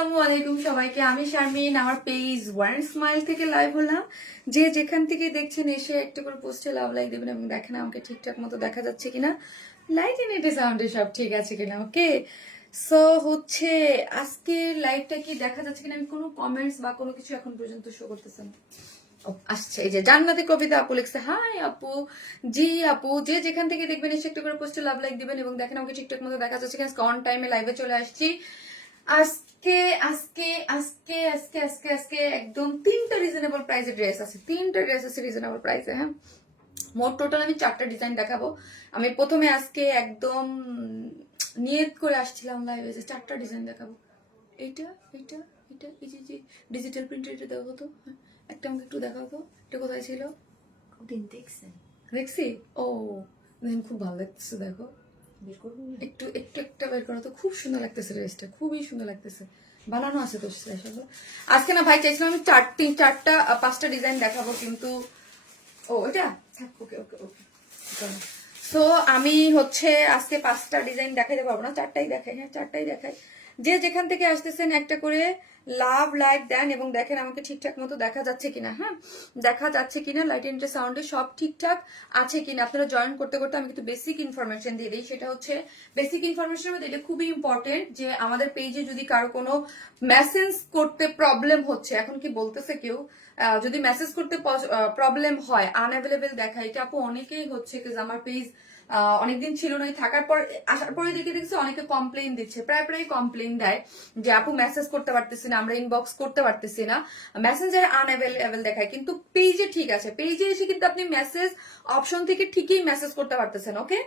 আসসালামু আলাইকুম সবাইকে। আমি শারমিন, আমার পেজ ওয়ান স্মাইল থেকে লাইভ হলাম। যে যেখান থেকে দেখছেন এসে একটা করে পোস্টে লাভ লাইক দেবেন এবং দেখেন আমাকে ঠিকঠাক মতো দেখা যাচ্ছে কিনা, লাইটিং এটি সাউন্ডে সব ঠিক আছে কিনা। ওকে, সো হচ্ছে আজকে লাইভটা কি দেখা যাচ্ছে কিনা, আমি কোনো কমেন্টস বা কোনো কিছু এখন পর্যন্ত শো করতেছে না। আসছে, এই যে জান্নাতি কবিতা আপু লিখছে, হাই আপু। জি আপু, যে যেখান থেকে দেখবেন এসে একটা করে পোস্টে লাভ লাইক দিবেন এবং দেখেন আমাকে ঠিকঠাক মতো দেখা যাচ্ছে কিনা। অন টাইমে লাইভে চলে আসছি। আজকে আজকে আজকে আজকে আজকে আজকে একদম 3টা রিজনেবল প্রাইসে ড্রেস আছে, 3টা ড্রেস আছে রিজনেবল প্রাইসে। হ্যাঁ, মোট টোটাল আমি 4টা ডিজাইন দেখাবো। আমি প্রথমে আজকে একদম নিয়ত করে আসছিলাম লাইভে যে 4টা ডিজাইন দেখাবো। এইটা এইটা এটা এই যে ডিজিটাল প্রিন্টের এটা দেখো তো। হ্যাঁ, একটা আমাকে একটু দেখাও তো, এটা কোথায় ছিল? কতদিন দেখছেন? দেখছি। ও দেখেন, খুব ভালো লাগতেছে, দেখো একটু একটু একটা বের করো তো। খুব সুন্দর লাগতেছে ড্রেসটা, খুবই সুন্দর লাগতেছে, বানানো আছে তো স্পেশাল। আজকে না ভাই চাইছিলাম আমি 5টা ডিজাইন দেখাবো, কিন্তু ও এটা থাক। ওকে ওকে ওকে, সো আমি হচ্ছে আজকে 5টা ডিজাইন দেখাইতে পারবো না, 4টাই দেখাই। হ্যাঁ, 4টাই দেখাই। যে যেখান থেকে আসতেছেন একটা করে লাভ লাইক দেন এবং দেখেন আমাকে ঠিকঠাক মতো দেখা যাচ্ছে কিনা। হ্যাঁ, দেখা যাচ্ছে কিনা, লাইট এন্ড সাউন্ডে সব ঠিকঠাক আছে কিনা। আপনারা জয়েন করতে করতে আমি কিন্তু বেসিক ইনফরমেশন দিয়ে দিই। সেটা হচ্ছে বেসিক ইনফরমেশনের মধ্যে এটা খুবই ইম্পর্টেন্ট যে আমাদের পেজে যদি কারো কোনো মেসেজ করতে প্রবলেম হচ্ছে, এখন কি বলতেছে কেউ, যদি মেসেজ করতে প্রবলেম হয়, আনঅ্যাভেলেবেল দেখা, এটা আপু অনেকেই হচ্ছে আমার পেজ অনেকদিন ছিল না, থাকার পর আসার পরে দেখছি অনেকে কমপ্লেইন দিচ্ছে, প্রায় প্রায় কমপ্লেইন দেয় যে আপু মেসেজ করতে পারতেছি না, আমরা ইনবক্স করতে পারতেছি না, মেসেঞ্জার আনঅ্যাভেলেবল দেখায়, কিন্তু পেজে ঠিক আছে। পেজে এসে কিন্তু আপনি মেসেজ অপশন থেকে ঠিকই মেসেজ করতে পারতেছেন। ওকে,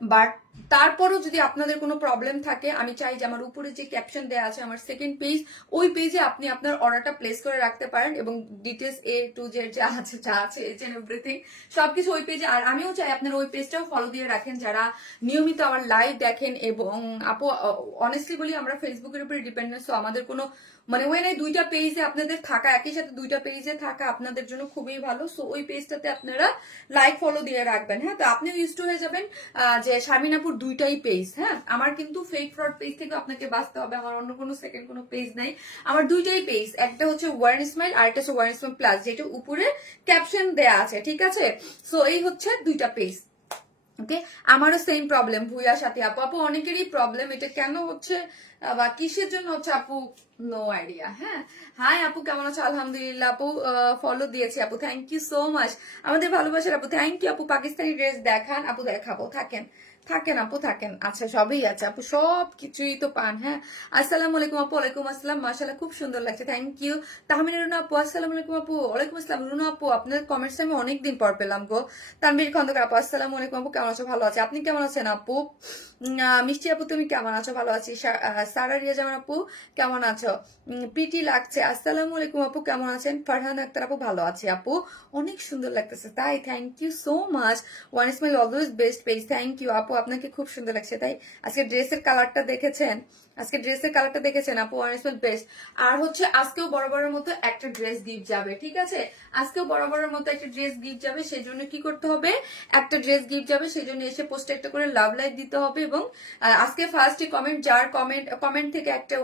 বাট তারপরও যদি আপনাদের কোনো প্রবলেম থাকে, আমি চাই যে আমার উপরে যে ক্যাপশন দেওয়া আছে আমার সেকেন্ড পেজ, ওই পেজে আপনি আপনার অর্ডারটা প্লেস করে রাখতে পারেন এবং ডিটেলস A to Z যা আছে এইচ এন্ড এভরিথিং সবকিছু ওই পেজে। আর আমিও চাই আপনার ওই পেজটাও ফলো দিয়ে রাখেন যারা নিয়মিত আমার লাইভ দেখেন। এবং আপু অনেস্টলি বলি, আমরা ফেসবুকের উপরে ডিপেন্ডেন্ট, সো আমাদের কোনো মানে ওই নাই, 2টা পেজে আপনাদের থাকা, একই সাথে 2টা পেজে থাকা আপনাদের জন্য খুবই ভালো। সো ওই পেজটাতে আপনারা লাইক ফলো দিয়ে রাখবেন। হ্যাঁ, তো আপনিও ইউজ টু হয়ে যাবেন যে শারমিনাপুর 2টাই পেজ। হ্যাঁ, আমার কিন্তু ফেক ফ্রড পেজ থেকে আপনাকে বাঁচতে হবে, আমার অন্য কোনো সেকেন্ড কোনো পেজ নাই, আমার 2টাই পেজ। একটা হচ্ছে ওয়ার্ন স্মাইল আর একটা হচ্ছে ওয়ার্ন স্মাইল প্লাস, যেটা উপরে ক্যাপশন দেয়া আছে, ঠিক আছে। সো এই হচ্ছে 2টা পেজ। ওকে, আমারও সেম প্রবলেম ভুইয়ার সাথে আপু। আপু অনেকেরই প্রবলেম, এটা কেন হচ্ছে বা কিসের জন্য হচ্ছে আপু, নো আইডিয়া। হ্যাঁ, হাই আপু, কেমন আছো? আলহামদুলিল্লাহ আপু, ফলো দিয়েছি আপু, থ্যাংক ইউ সো মাচ। আমাদের ভালোবাসার আপু, থ্যাংক ইউ আপু। পাকিস্তানি ড্রেস দেখান আপু, দেখাবো, থাকেন থাকেন আপু থাকেন। আচ্ছা, সবই আছে আপু, সব কিছুই তো পান। হ্যাঁ, আসসালামু আলাইকুম আপু। ওয়ালাইকুম আসসালাম, মাশাআল্লাহ খুব সুন্দর লাগছে, থ্যাংক ইউ। তাহমিনা রুনা আপু, আসসালামু আলাইকুম আপু। ওয়ালাইকুম আসসালাম। রুনা আপু, আপনার কমেন্টস আমি অনেকদিন পর পেলাম গো। তানভীর খন্দকার আপু, আসসালামু আলাইকুম আপু, কেমন আছো? ভালো আছে, আপনি কেমন আছেন আপু? মিষ্টি আপু, তুমি কেমন আছো? ভালো আছি। সারা রিয়া জামান আপু, কেমন আছো? প্রীতি লাগছে, আসসালামু আলাইকুম আপু, কেমন আছেন? ফারহান আক্তার আপু, ভালো আছে আপু, অনেক সুন্দর লাগতেছে তাই, thank you so much. One smile always best page, thank you আপু, আপনাকে খুব সুন্দর লাগছে তাই। আজকে ড্রেসের কালারটা দেখেছেন? আজকে ড্রেসের কালারটা দেখেছেন আপু? One smile best. আর হচ্ছে আজকেও বরাবরের মতো একটা ড্রেস গিফট যাবে, ঠিক আছে? আজকেও বরাবরের মতো একটা ড্রেস গিফট যাবে, সেই জন্য কি করতে হবে, একটা ড্রেস গিফট যাবে, সেই জন্য এসে পোস্টে একটা করে লাভ লাইক দিতে হবে। এবং আজকে ফার্স্টে কমেন্ট, যার কমেন্ট থেকে একটা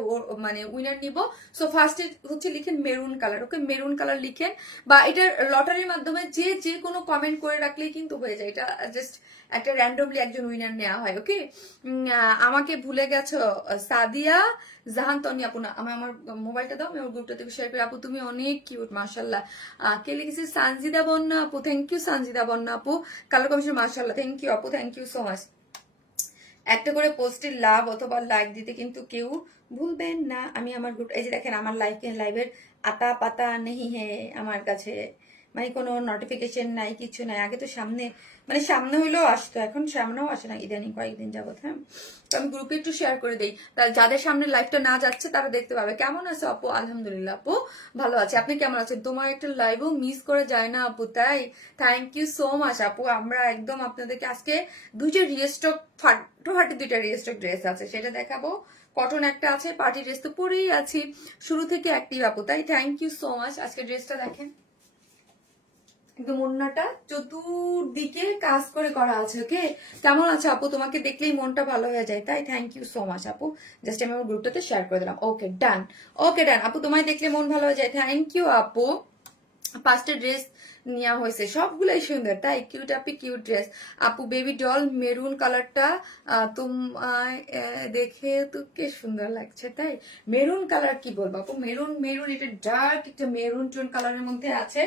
মানে উইনার নিব। সো ফার্স্টে হচ্ছে লিখেন মেরুন কালার। ওকে, মেরুন কালার লিখেন, বা এটার লটারির মাধ্যমে যে কোনো কমেন্ট করে রাখলেই কিন্তু হয়ে যায়। এটা জাস্ট একটা র্যান্ডমলি একজন উইনার নেওয়া হয়। ওকে, আমাকে ভুলে গেছো সাদিয়া জাহান তনি আপু, না আমি আমার মোবাইলটা দাও, আমি আমার গ্রুপটা থেকে শেয়ার করি। আপু তুমি অনেক কিউট, মাশাআল্লাহ। কে লিখেছে? সানজিদা বন্যা আপু, থ্যাংক ইউ সানজিদা বন্যা আপু। কালার কমিশন, মাশাআল্লাহ, থ্যাংক ইউ আপু, থ্যাংক ইউ সো মাচ। একটা করে পোস্টের লাভ অথবা লাইক দিতে কিন্তু কেউ ভুলবেন না। আমি আমার গ্রুপ, এই যে দেখেন আমার লাইভের আতা পাতা নেই হে আমার কাছে, মানে কোনো নোটিফিকেশন নাই, কিছু নাই। আগে তো সামনে হইলেও আসতো, এখন সামনেও আসে না ইদানিং কয়েকদিন যাবত। হ্যাঁ, তো আমি গ্রুপে একটু শেয়ার করে দিই, যাদের সামনে লাইভটা না যাচ্ছে তারা দেখতে পাবে। কেমন আছে আপু? আলহামদুলিল্লাহ আপু, ভালো আছে, আপনি কেমন আছেন? তোমার একটা লাইভও মিস করে যায় না আপু, তাই থ্যাংক ইউ সো মাচ আপু। আমরা একদম আপনাদেরকে আজকে 2টা রিস্টক, ফাটাফাটি 2টা রিস্টক ড্রেস আছে, সেটা দেখাবো। কটন একটা আছে, পার্টি ড্রেস তো পরেই আছি শুরু থেকে অ্যাক্টিভ আপু, তাই থ্যাংক ইউ সো মাচ। আজকে ড্রেসটা দেখেন, একদম ওড়নাটা চতুর্দিকে কাজ করে করা আছে। ওকে, কেমন আছে আপু? তোমাকে দেখলেই মনটা ভালো হয়ে যায়, তাই থ্যাংক ইউ সো মাচ আপু। জাস্ট আমি আমার গ্রুপটাতে শেয়ার করে দিলাম। ওকে ডান, ওকে ডান আপু, তোমায় দেখলে মন ভালো হয়ে যায়, থ্যাংক ইউ আপু। 5টা ড্রেস নেওয়া হয়েছে, সবগুলাই সুন্দর, তাই কিউট আপি, কিউট ড্রেস আপু। বেবি ডল মেরুন কালারটা তোমায় দেখে তো কে সুন্দর লাগছে, তাই মেরুন কালার কি বলবো আপু, মেরুন মেরুন এটা ডার্ক একটা মেরুন টোন কালারের মধ্যে আছে,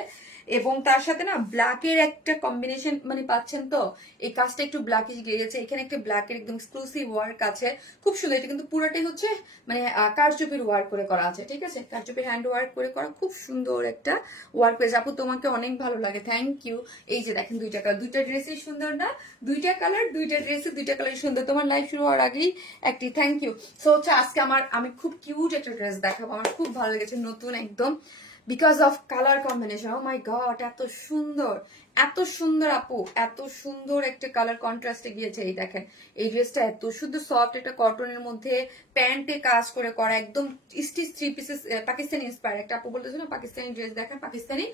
এবং তার সাথে না ব্ল্যাকের একটা কম্বিনেশন মানে পাচ্ছেন তো, এই কাজটা একটু ব্ল্যাকিশ গিয়েছে, এখানে একটা ব্ল্যাকের একদম এক্সক্লুসিভ ওয়ার্ক আছে, খুব সুন্দর। এটা কিন্তু পুরোটাই হচ্ছে মানে কারচুপির ওয়ার্ক করে করা আছে, ঠিক আছে, কারচুপির হ্যান্ড ওয়ার্ক করে করা, খুব সুন্দর একটা ওয়ার্ক পেজ আপু, তোমাকে অনেক ভালো লাগে, থ্যাংক ইউ। এই যে দেখেন দুইটা কালার, দুইটা ড্রেসই সুন্দর না, দুইটা কালার, দুইটা ড্রেসে দুইটা কালার সুন্দর। তোমার লাইভ শুরু হওয়ার আগেই একটি থ্যাংক ইউ। সো হচ্ছে আজকে আমি খুব কিউট একটা ড্রেস দেখাবো, আমার খুব ভালো লেগেছে, নতুন একদম, because of colour combination. Oh my god, এত সুন্দর, এত সুন্দর আপু, এত সুন্দর একটা কালার কন্ট্রাস্টে গিয়েছে। এই দেখেন এই ড্রেসটা এত শুধু সফট একটা কটনের মধ্যে প্যান্টে কাজ করে করা, একদম স্টিচ 3 পিসেস, পাকিস্তানি ইন্সপায়ার। একটা আপু বলতেছিল না পাকিস্তানি ড্রেস দেখেন, পাকিস্তানি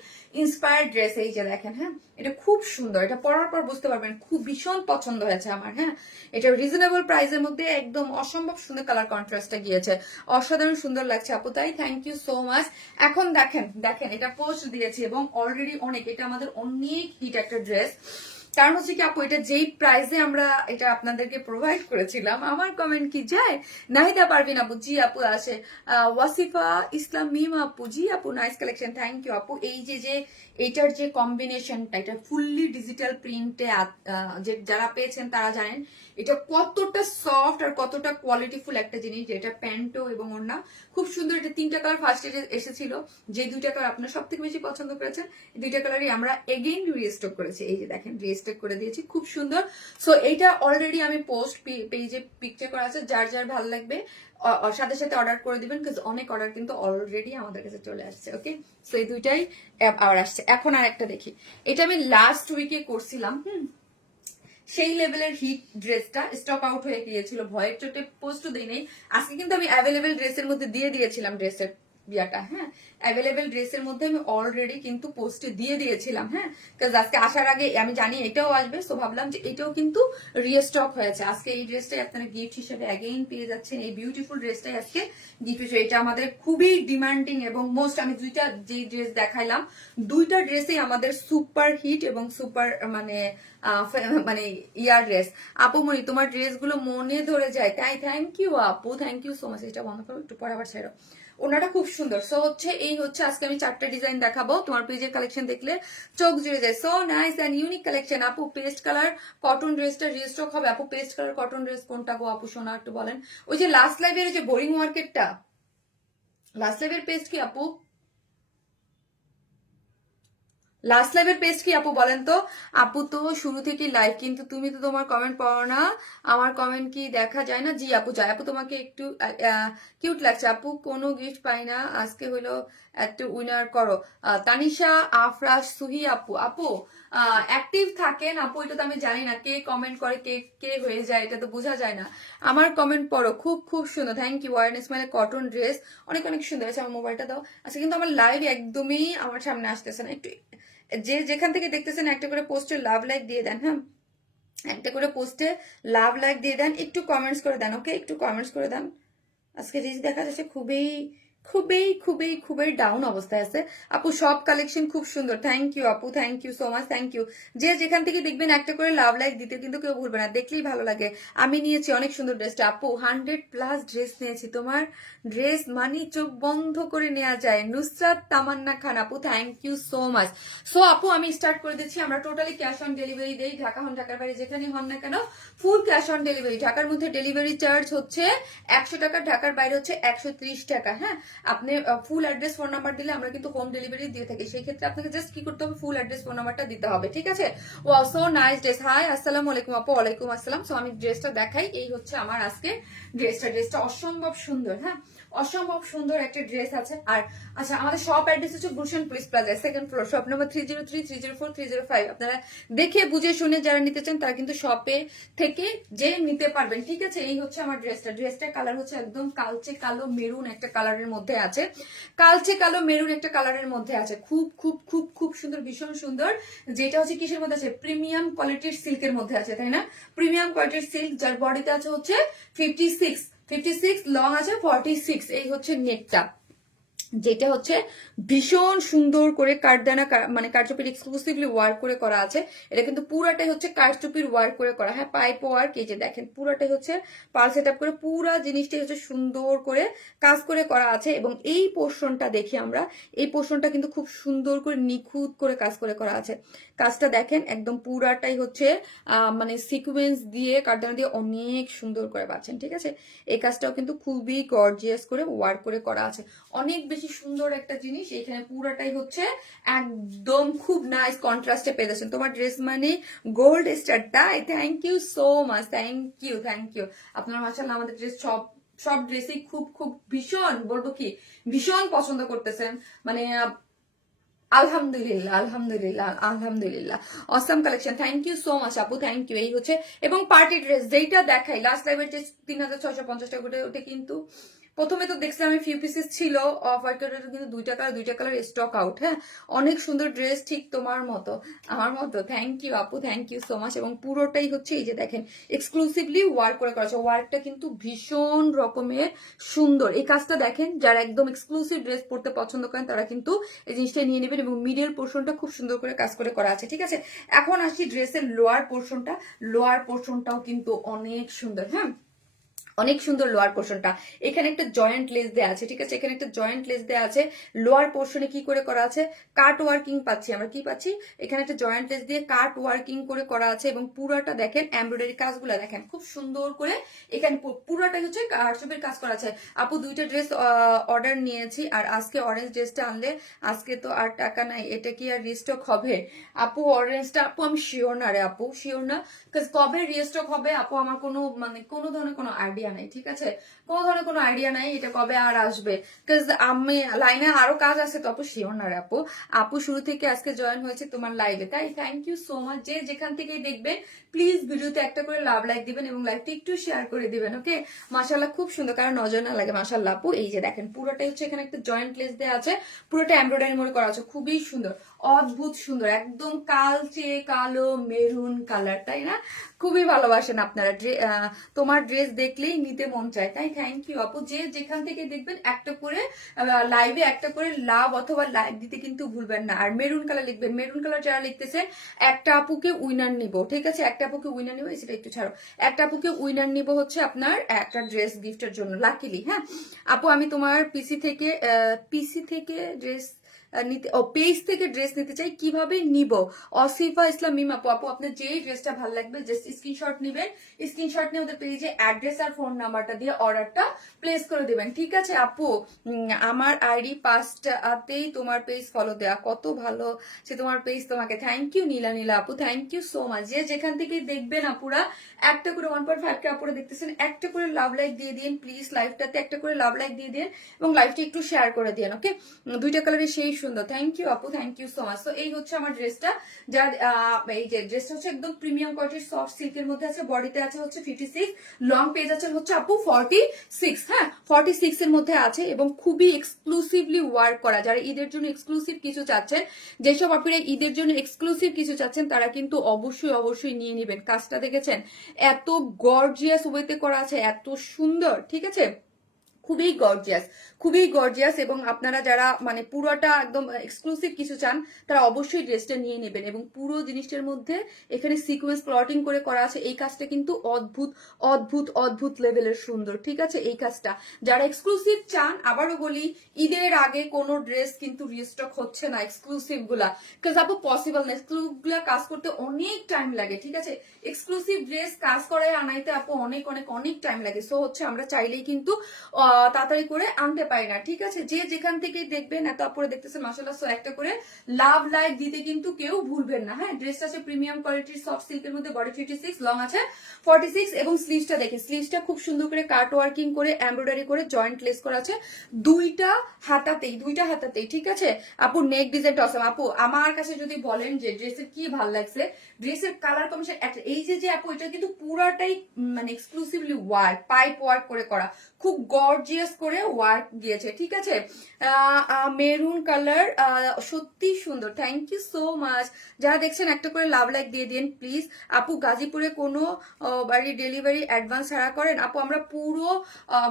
ইন্সপায়ার্ড ড্রেস, এই যে দেখেন। হ্যাঁ, এটা খুব সুন্দর, এটা পরার পর বুঝতে পারবেন, খুব ভীষণ পছন্দ হয়েছে আমার। হ্যাঁ, এটা রিজনেবল প্রাইসের মধ্যে একদম অসম্ভব সুন্দর কালার কন্ট্রাস্টটা গিয়েছে, অসাধারণ সুন্দর লাগছে আপু, তাই থ্যাংক ইউ সো মাচ। এখন দেখেন দেখেন এটা পোস্ট দিয়েছি এবং অলরেডি অনেক, এটা আমাদের অনেক হিট একটা ড্রেস। কারণ হচ্ছে কি আপু, এটা যেই প্রাইসে আমরা এটা আপনাদেরকে প্রোভাইড করেছিলাম, আমার কমেন্ট কি যায়, নাহিদা পারভিন আপু, জি আপু আসে, ওয়াসিফা ইসলাম মিম আপু, জি আপু নাইস কালেকশন, থ্যাংক ইউ আপু। এই যে এইটার যে কম্বিনেশনটা, এটা ফুললি ডিজিটাল প্রিন্টে, যে যারা পেয়েছেন তারা জানেন এটা কতটা সফট আর কতটা কোয়ালিটিফুল একটা জিনিস, যেটা প্যান্টও এবং ওড়না খুব সুন্দর। এটা 3টা কালার ফার্স্ট এসেছিল, যে 2টা কালার আপনারা সব থেকে বেশি পছন্দ করেছেন, 2টা কালারই আমরা এগেইন রিস্টক করেছি। এই যে দেখেন রিস্টক করে দিয়েছি, খুব সুন্দর। সো এইটা অলরেডি আমি পোস্ট পেজে পিকচার করা আছে, যার যার ভালো লাগবে সাথে সাথে অর্ডার করে দিবেন, বিকজ অনেক অর্ডার কিন্তু অলরেডি আমাদের কাছে চলে আসছে। ওকে, সো এই দুইটাই আবার আসছে। এখন আর একটা দেখি, এটা আমি লাস্ট উইকে করছিলাম, সেই লেভেলের হিট ড্রেসটা স্টক আউট হয়ে গিয়েছিল, ভয়ের চোটে পোস্টও দেই নাই। আজকে কিন্তু আমি অ্যাভেলেবেল ড্রেসের মধ্যে দিয়ে দিয়েছিলাম ড্রেসের বিয়াটা। হ্যাঁ, অ্যাভেলেবেল ড্রেসের মধ্যে আমি অলরেডি কিন্তু পোস্টে দিয়ে দিয়েছিলাম। হ্যাঁ, কারণ আজকে আসার আগে আমি জানি এটাও আসবে, সো ভাবলাম যে এটাও কিন্তু রিস্টক হয়েছে। আজকে এই ড্রেসটাই আপনারা গিফট হিসেবে অ্যাগেইন পেয়ে যাচ্ছেন, এই বিউটিফুল ড্রেসটাই আজকে গিফট হিসেবে। এটা আমাদের খুবই ডিমান্ডিং এবং মোস্ট, আমি দুইটা যে ড্রেস দেখাইলাম, দুইটা ড্রেসই আমাদের সুপার হিট এবং সুপার মানে মানে ইয়ার ড্রেস। আপু মনি তোমার ড্রেসগুলো মনে ধরে যায়, তাই থ্যাংক ইউ আপু, থ্যাংক ইউ সো মাচ। এটা বন্ধ করো, একটু পরে আবার ছেড়ো। ওনাটা খুব সুন্দর। সো হচ্ছে এই হচ্ছে আজকে আমি 4টা ডিজাইন দেখাবো, তোমার পেজের কালেকশন দেখলে চোখ জুড়ে যায়। So nice and unique collection আপু। পেস্ট কালার কটন ড্রেসটা রিস্টক হবে আপু। পেস্ট কালার কটন ড্রেস কোনটা গো আপু সোনা, একটু বলেন। ওই যে লাস্ট লাইভের ওই যে বোরিং মার্কেটটা, লাস্ট লাইভের পেস্ট কি আপু, লাস্ট লাইভের পেজ কি আপু বলেন তো। আপু তো শুরু থেকে লাইভ, কিন্তু তুমি তো তোমার কমেন্ট পড়ো না, আমার কমেন্ট কি দেখা যায় না। জি আপু যায় আপু, তোমাকে একটু কিউট লাগছে আপু, কোনো গিফট পাই না, আজকে হলো একটু উইনার করো। তানিশা আফরাস সুহি আপু, আপু অ্যাক্টিভ থাকেন আপু, এটা তো আমি জানি না কে কমেন্ট করে কে কে হয়ে যায়, এটা তো বোঝা যায় না। আমার কমেন্ট পড়ো, খুব খুব সুন্দর, থ্যাংক ইউ। ওয়ারনেস মানে কটন ড্রেস অনেক অনেক সুন্দর আছে। আমার মোবাইলটা দাও। আচ্ছা, কিন্তু আমার লাইভ একদমই আমার সামনে আসতেছে না, একটু যে যেখান থেকে দেখতেছেন একটা করে পোস্টে লাভ লাইক দিয়ে দেন। হ্যাঁ, একটা করে পোস্টে লাভ লাইক দিয়ে দেন, একটু কমেন্টস করে দেন। ওকে, একটু কমেন্টস করে দেন। আজকে রিচ দেখা যাচ্ছে খুবই খুবই খুবই খুবই ডাউন অবস্থায় আছে আপু। সব কালেকশন খুব সুন্দর, থ্যাংক ইউ আপু, thank you so much, thank you. যে যেখান থেকে দেখবেন একটা করে লাভ লাইক দিতে কিন্তু কেউ ভুলবে না, দেখলেই ভালো লাগে। আমি নিয়েছি অনেক সুন্দর ড্রেসটা আপু, 100+ ড্রেস নিয়েছি, তোমার ড্রেস মানি চোখ বন্ধ করে নেওয়া যায়। নুসরাত তামান্না খান আপু, thank you so much. So আপু আমি স্টার্ট করে দিচ্ছি, আমরা টোটালি ক্যাশ অন ডেলিভারি দেই, ঢাকা হন ঢাকার বাইরে যেখানেই হন না কেন ফুল ক্যাশ অন ডেলিভারি। ঢাকার মধ্যে ডেলিভারি চার্জ হচ্ছে 100 টাকা, ঢাকার বাইরে হচ্ছে 130 টাকা। হ্যাঁ, আপনি ফুল অ্যাড্রেস ফোন নাম্বার দিলে আমরা কিন্তু হোম ডেলিভারি দিয়ে থাকি, সেই ক্ষেত্রে আপনাকে জাস্ট কি করতে হবে, ফুল অ্যাড্রেস ফোন নাম্বারটা দিতে হবে, ঠিক আছে। Wow so nice dress. Hi আসসালামু আলাইকুম আপু। ওয়ালাইকুম আসসালাম। সো আমি ড্রেসটা দেখাই, এই হচ্ছে আমার আজকে ড্রেসটা অসম্ভব সুন্দর। হ্যাঁ, অসম্ভব সুন্দর একটা ড্রেস আছে। আর আচ্ছা, আমাদের শপ অ্যাড্রেস হচ্ছে Gulshan police plaza, 2nd floor, shop number 303, 304, 305। আপনারা দেখে বুঝে শুনে যারা নিতে চান তারা কিন্তু শপে থেকে যে নিতে পারবেন, ঠিক আছে। এই হচ্ছে আমার ড্রেসটা কালার হচ্ছে একদম কালচে কালো মেরুন একটা কালারের মধ্যে মধ্যে আছে, কালচে কালো মেরুন একটা কালারের মধ্যে আছে, খুব খুব খুব খুব সুন্দর, ভীষণ সুন্দর। যেটা হচ্ছে কিসের মধ্যে আছে, প্রিমিয়াম কোয়ালিটির সিল্কের মধ্যে আছে, তাই না? প্রিমিয়াম কোয়ালিটির সিল্ক, যার বডিতে আছে হচ্ছে 56 লং আছে 46, এই হচ্ছে নেকটা, যেটা হচ্ছে ভীষণ সুন্দর করে কাঠদানা মানে কারচুপির এক্সক্লুসিভলি ওয়ার্ক করে করা আছে। এটা কিন্তু পুরাটাই হচ্ছে কারচুপির ওয়ার্ক করে করা, হ্যাঁ পাইপ ওয়ার্ক, এই যে দেখেন পুরাটাই হচ্ছে পাল সেট আপ করে পুরা জিনিসটাই হচ্ছে সুন্দর করে কাজ করে করা আছে। এবং এই পোর্শনটা দেখি আমরা, এই পোর্শনটা কিন্তু খুব সুন্দর করে নিখুঁত করে কাজ করে করা আছে। কাজটা দেখেন একদম পুরাটাই হচ্ছে মানে সিকুয়েন্স দিয়ে কাঠদানা দিয়ে অনেক সুন্দর করে পাচ্ছেন, ঠিক আছে? এই কাজটাও কিন্তু খুবই গর্জিয়াস করে ওয়ার্ক করে করা আছে, অনেক বেশি সুন্দর একটা জিনিস। এখানে পুরাটাই হচ্ছে একদম খুব নাইস কন্ট্রাস্টে পেয়েছেন। তোমার ড্রেস মানে গোল্ড স্টার, তাই thank you so much, thank you. আপনার মাশাআল্লাহ আমাদের ড্রেস সব ড্রেসই খুব খুব ভীষণ, বলবো কি, ভীষণ পছন্দ করতেছেন, মানে আলহামদুলিল্লাহ awesome collection, thank you so much আপু, থ্যাংক ইউ। এই হচ্ছে, এবং পার্টি ড্রেস যেটা দেখাই লাস্ট লাইভের যে 3650 টাকা ওটা কিন্তু প্রথমে তো দেখছিলাম আমি ফিউ পিসেস ছিল অফ হোয়াইট কালার, কিন্তু দুইটা কালার স্টক আউট। হ্যাঁ, অনেক সুন্দর ড্রেস, ঠিক তোমার মতো আমার মতো, থ্যাংক ইউ আপু, থ্যাংক ইউ সো মাচ। এবং পুরোটাই হচ্ছে এই যে দেখেন এক্সক্লুসিভলি ওয়ার্ক করে করা আছে, ওয়ার্কটা কিন্তু ভীষণ রকমের সুন্দর। এই কাজটা দেখেন, যারা একদম এক্সক্লুসিভ ড্রেস পরতে পছন্দ করেন তারা কিন্তু এই জিনিসটা নিয়ে নেবেন। এবং মিডল পোর্শনটা খুব সুন্দর করে কাজ করে করা আছে, ঠিক আছে? এখন আসি ড্রেসের লোয়ার পোর্শনটাও কিন্তু অনেক সুন্দর, হ্যাঁ অনেক সুন্দর লোয়ার পোর্শনটা। এখানে একটা জয়েন্ট লেস দেওয়া আছে, ঠিক আছে? এখানে একটা জয়েন্ট লেস দেওয়া আছে। লোয়ার পোর্শনে কি করে করা আছে, কাট ওয়ার্কিং পাচ্ছি আমরা, কি পাচ্ছি, এখানে একটা জয়েন্ট লেস দিয়ে কাট ওয়ার্কিং করে করা আছে। এবং পুরাটা দেখেন এমব্রয়ডারি কাজগুলো দেখেন খুব সুন্দর করে, এখানে পুরাটাই হচ্ছে কারচুপির কাজ করা আছে। আপু দুইটা ড্রেস অর্ডার নিয়েছি, আর আজকে অরেঞ্জ ড্রেসটা আনলে আজকে তো আর টাকা নাই, এটা কি আর রিস্টক হবে? আপু অরেঞ্জটা আপু আমি শিওর না রে আপু, শিওর না, কবে রিস্টক হবে আপু আমার কোনো ধরনের কোনো আইডিয়া নাই, ঠিক আছে? কোনো ধরনের কোনো আইডিয়া নাই এটা কবে আর আসবে, আমি লাইনে আরো কাজ আছে, তো আপু শিওর না রে আপু। আপু শুরু থেকে আজকে জয়েন হয়েছে তোমার লাইভে, তাই থ্যাংক ইউ সো মাচ। যে যেখান থেকেই দেখবেন প্লিজ ভিডিওতে একটা করে লাভ লাইক দিবেন এবং লাইভটা একটু শেয়ার করে দিবেন, ওকে? মাশাআল্লাহ খুব সুন্দর, কারণ নজর না লাগে। মাশাআল্লাহ আপু, এই যে দেখেন পুরোটাই হচ্ছে এখানে একটা জয়েন্ট লেস দেওয়া আছে, পুরোটা এমব্রয়ডারি মধ্যে করা আছে, খুবই সুন্দর, অদ্ভুত সুন্দর, একদম কালচে কালো মেরুন কালার, তাই না? খুবই ভালোবাসেন আপনারা, তোমার ড্রেস দেখলেই নিতে মন চায়, তাই থ্যাংক ইউ আপু। যে যেখান থেকে দেখবেন একটা করে লাইভে একটা করে লাভ অথবা লাইক দিতে কিন্তু ভুলবেন না। আর মেরুন কালার লিখবেন, মেরুন কালার যারা লিখতেছেন একটা আপুকে উইনার নিব, ঠিক আছে? একটা আপুকে উইনার নিব, সেটা একটু ছাড়ো, একটা আপুকে উইনার নিব হচ্ছে আপনার একটা ড্রেস গিফটের জন্য, লাকিলি। হ্যাঁ আপু, আমি তোমার পিসি থেকে ড্রেস নিতে, পেজ থেকে ড্রেস নিতে চাই, কিভাবে নিব? অসিফা ইসলাম মিম আপু, আপু আপনার যেই ড্রেসটা ভালো লাগবে জাস্ট স্ক্রিনশট নেবেন, স্ক্রিনশট নিয়ে ওদের পেজে অ্যাড্রেস আর ফোন নাম্বারটা দিয়ে অর্ডারটা প্লেস করে দেবেন, ঠিক আছে আপু? আমার আইডি 5টাতেই তোমার পেজ ফলো দেয়া, কত ভালো সে তোমার পেজ, তোমাকে থ্যাংক ইউ নীলা আপু, থ্যাংক ইউ সো মাচ। যে যেখান থেকে দেখবেন আপুরা একটা করে 1.5 আপুরা দেখতেছেন, একটা করে লাভ লাইক দিয়ে দিন প্লিজ, লাইভটাতে একটা করে লাভ লাইক দিয়ে দিন এবং লাইভটা একটু শেয়ার করে দিন, ওকে? দুইটা কালারে সেই সুন্দর, থ্যাংক ইউ আপু, থ্যাংক ইউ সো মাচ। তো এই হচ্ছে আমার ড্রেসটা, যার এই যে ড্রেসটা হচ্ছে একদম প্রিমিয়াম কোয়ালিটির সফট সিল্কের মধ্যে আছে, বডিতে আছে হচ্ছে 56, লং পেজ আছে হচ্ছে আপু 46, হ্যাঁ 46 এর মধ্যে আছে এবং খুবই এক্সক্লুসিভলি ওয়ার্ক করা। যারা ঈদের জন্য এক্সক্লুসিভ কিছু চাচ্ছেন, যেসব আপুরা ঈদের জন্য এক্সক্লুসিভ কিছু চাচ্ছেন তারা কিন্তু অবশ্যই নিয়ে নেবেন। কাজটা দেখেছেন এত গর্জিয়াস ওয়েতে করা আছে, এত সুন্দর, ঠিক আছে? খুবই গর্জিয়াস। এবং আপনারা যারা মানে পুরোটা একদম এক্সক্লুসিভ কিছু চান তারা অবশ্যই ড্রেসটা নিয়ে নেবেন। এবং পুরো জিনিসটার মধ্যে এখানে সিকোয়েন্স প্লটিং করে করা আছে, এই কাজটা কিন্তু অদ্ভুত লেভেলের সুন্দর, ঠিক আছে? এই কাজটা যারা এক্সক্লুসিভ চান, আবারও বলি ঈদের আগে কোনো ড্রেস কিন্তু রিস্টক হচ্ছে না এক্সক্লুসিভ গুলা, বিকজ আপু পসিবল না, এক্সক্লুসিভ গুলা কাজ করতে অনেক টাইম লাগে, ঠিক আছে? এক্সক্লুসিভ ড্রেস কাজ করায় আনাইতে আপু অনেক টাইম লাগে। সো হচ্ছে আমরা চাইলেই কিন্তু তাড়াতাড়ি করে আনতে পারি না, ঠিক আছে? যে যেখান থেকে দেখবেন, এত আপুরে দেখতেছেন মাশাআল্লাহ, সো একটা করে লাভ লাইক দিতে কিন্তু কেউ ভুলবেন না। হ্যাঁ, ড্রেসটা আছে প্রিমিয়াম কোয়ালিটির সফট সিল্কের মধ্যে, বডি 56, লং আছে 46 এবং স্লিভসটা দেখেন, স্লিভসটা খুব সুন্দর করে কাট ওয়ার্কিং করে এমব্রয়ডারি করে জয়েন্ট লেস করা আছে দুইটা হাতাতেই, ঠিক আছে আপু? নেক ডিজাইনটা অসাম আপু। আমার কাছে যদি বলেন যে ড্রেসের কি ভালো লাগছে, ড্রেসের কালার কম্বিনেশন, এই যে আপু এটা কিন্তু পুরাটাই মানে এক্সক্লুসিভলি ওয়ার্ক, পাইপ ওয়ার্ক করে করা, খুব গর্জিয়াস করে ওয়ার্ক দিয়েছে, ঠিক আছে। মেরুন কালার, সত্যি সুন্দর। Thank you so much. যারা দেখছেন একটা করে লাভ লাইক দিয়ে দিন প্লিজ। আপু গাজীপুরে কোনো বাড়ি ডেলিভারি অ্যাডভান্স ছাড়া করেন? আপু আমরা পুরো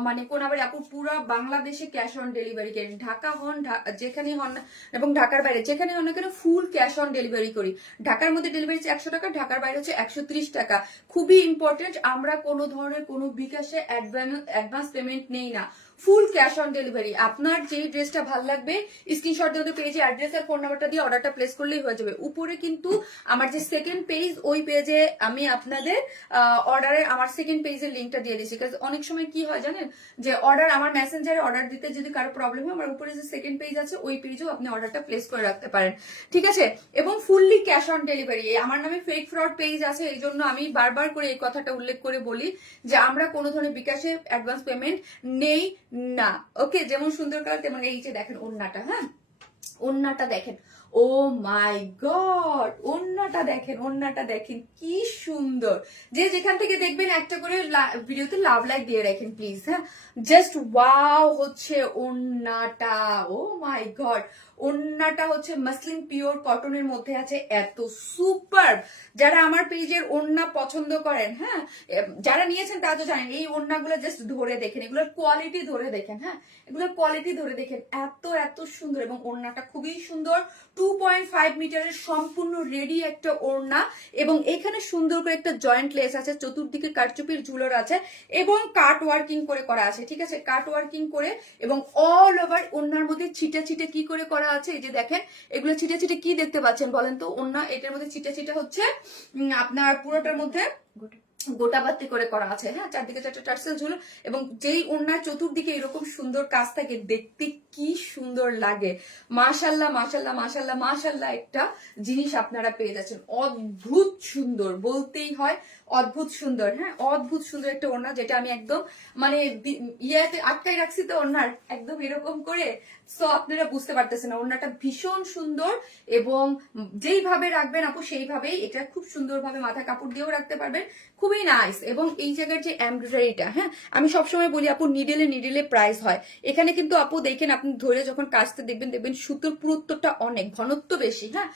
মানে কোন আবার আপু পুরো বাংলাদেশে ক্যাশ অন ডেলিভারি করেন, ঢাকা হন যেখানে হন না, এবং ঢাকার বাইরে যেখানে হন না কেন ফুল ক্যাশ অন ডেলিভারি করি। ঢাকার মধ্যে ডেলিভারি হচ্ছে 100 টাকা, ঢাকার বাইরে হচ্ছে 130 টাকা। খুবই ইম্পর্টেন্ট, আমরা কোনো ধরনের কোনো বিকাশে অ্যাডভান্স পেমেন্ট নেই না, ফুল ক্যাশ অন ডেলিভারি। আপনার যেই ড্রেসটা ভালো লাগবে স্ক্রিনশট দিয়ে পেজে অ্যাড্রেস আর ফোন নাম্বারটা দিয়ে অর্ডারটা প্লেস করলেই হয়ে যাবে। উপরে কিন্তু আমার যে সেকেন্ড পেজ, ওই পেজে আমি আপনাদের অর্ডারের আমার সেকেন্ড পেজের লিঙ্কটা দিয়ে দিচ্ছি। কারণ অনেক সময় কি হয় জানেন, যে অর্ডার আমার মেসেঞ্জারে অর্ডার দিতে যদি কারো প্রবলেম হয়, আমার উপরে যে সেকেন্ড পেজ আছে ওই পেজেও আপনি অর্ডারটা প্লেস করে রাখতে পারেন, ঠিক আছে। এবং ফুললি ক্যাশ অন ডেলিভারি। আমার নামে ফেক ফ্রড পেজ আছে, এই জন্য আমি বারবার করে এই কথাটা উল্লেখ করে বলি যে আমরা কোনো ধরনের বিকাশে অ্যাডভান্স পেমেন্ট নেই না, ওকে। যেমন সুন্দর কালার তেমন এই যে দেখেন ওড়নাটা, হ্যাঁ ওড়নাটা দেখেন, ও মাই গড, ওড়নাটা দেখেন, ওড়নাটা দেখেন কি সুন্দর। যে যেখান থেকে দেখবেন একটা করে ভিডিওতে লাভ লাইক দিয়ে রাখেন প্লিজ, হ্যাঁ। জাস্ট ওয়াও হচ্ছে ওড়নাটা, ও মাই গড। ওড়নাটা হচ্ছে মাসলিন পিওর কটনের মধ্যে আছে, এত সুপার। যারা আমার পেজের ওড়না পছন্দ করেন, হ্যাঁ যারা নিয়েছেন তারা তো জানেন, এই ওড়নাগুলো জাস্ট ধরে দেখেন, এগুলোর কোয়ালিটি ধরে দেখেন, হ্যাঁ এগুলোর কোয়ালিটি ধরে দেখেন, এত এত সুন্দর। এবং ওড়নাটা খুবই সুন্দর, 2.5 মিটারের সম্পূর্ণ রেডি একটা ওড়না, এবং এখানে সুন্দর করে একটা জয়েন্ট লেস আছে, চতুর্দিকে কারচুপির ঝুলর আছে, এবং কাট ওয়ার্কিং করে করা আছে, ঠিক আছে, কাট ওয়ার্কিং করে। এবং অল ওভার ওড়নার মধ্যে ছিটে ছিটে কি করে করা আছে, এই যে দেখেন এগুলো ছিটে ছিটে কি দেখতে পাচ্ছেন বলেন তো, ওড়না এটার মধ্যে ছিটে ছিটে হচ্ছে আপনার পুরোটার মধ্যে গোটা বাতি করে করা আছে, হ্যাঁ চারদিকে চারটা টার্সেল ঝুল। এবং যেই ওড়নার চতুর্দিকে এরকম সুন্দর কাজ থাকে, দেখতে কি সুন্দর লাগে। মাশাল্লাহ মাশাল্লাহ মাশাল্লাহ মাশাল্লাহ, একটা জিনিস আপনারা পেয়ে যাচ্ছেন, অদ্ভুত সুন্দর বলতেই হয়, অদ্ভুত সুন্দর, হ্যাঁ অদ্ভুত সুন্দর একটা ওড়না, যেটা আমি একদম মানে ইয়াতে আটকাই রাখছি তো ওড়নার একদম এরকম করে। সো আপনারা বুঝতে পারতেছেন না, ওড়নাটা ভীষণ সুন্দর, এবং যেইভাবে রাখবেন আপু সেইভাবেই এটা খুব সুন্দরভাবে মাথা কাপড় দিয়েও রাখতে পারবেন, খুবই নাইস। এবং এই জায়গার যে এমব্রয়ডারিটা, হ্যাঁ আমি সবসময় বলি আপু নিডেলে নিডেলে প্রাইস হয়, এখানে কিন্তু আপু দেখেন আপনি ধরে যখন কাজটা দেখবেন দেখবেন সুতোর পুরুত্বটা অনেক, ঘনত্ব বেশি, হ্যাঁ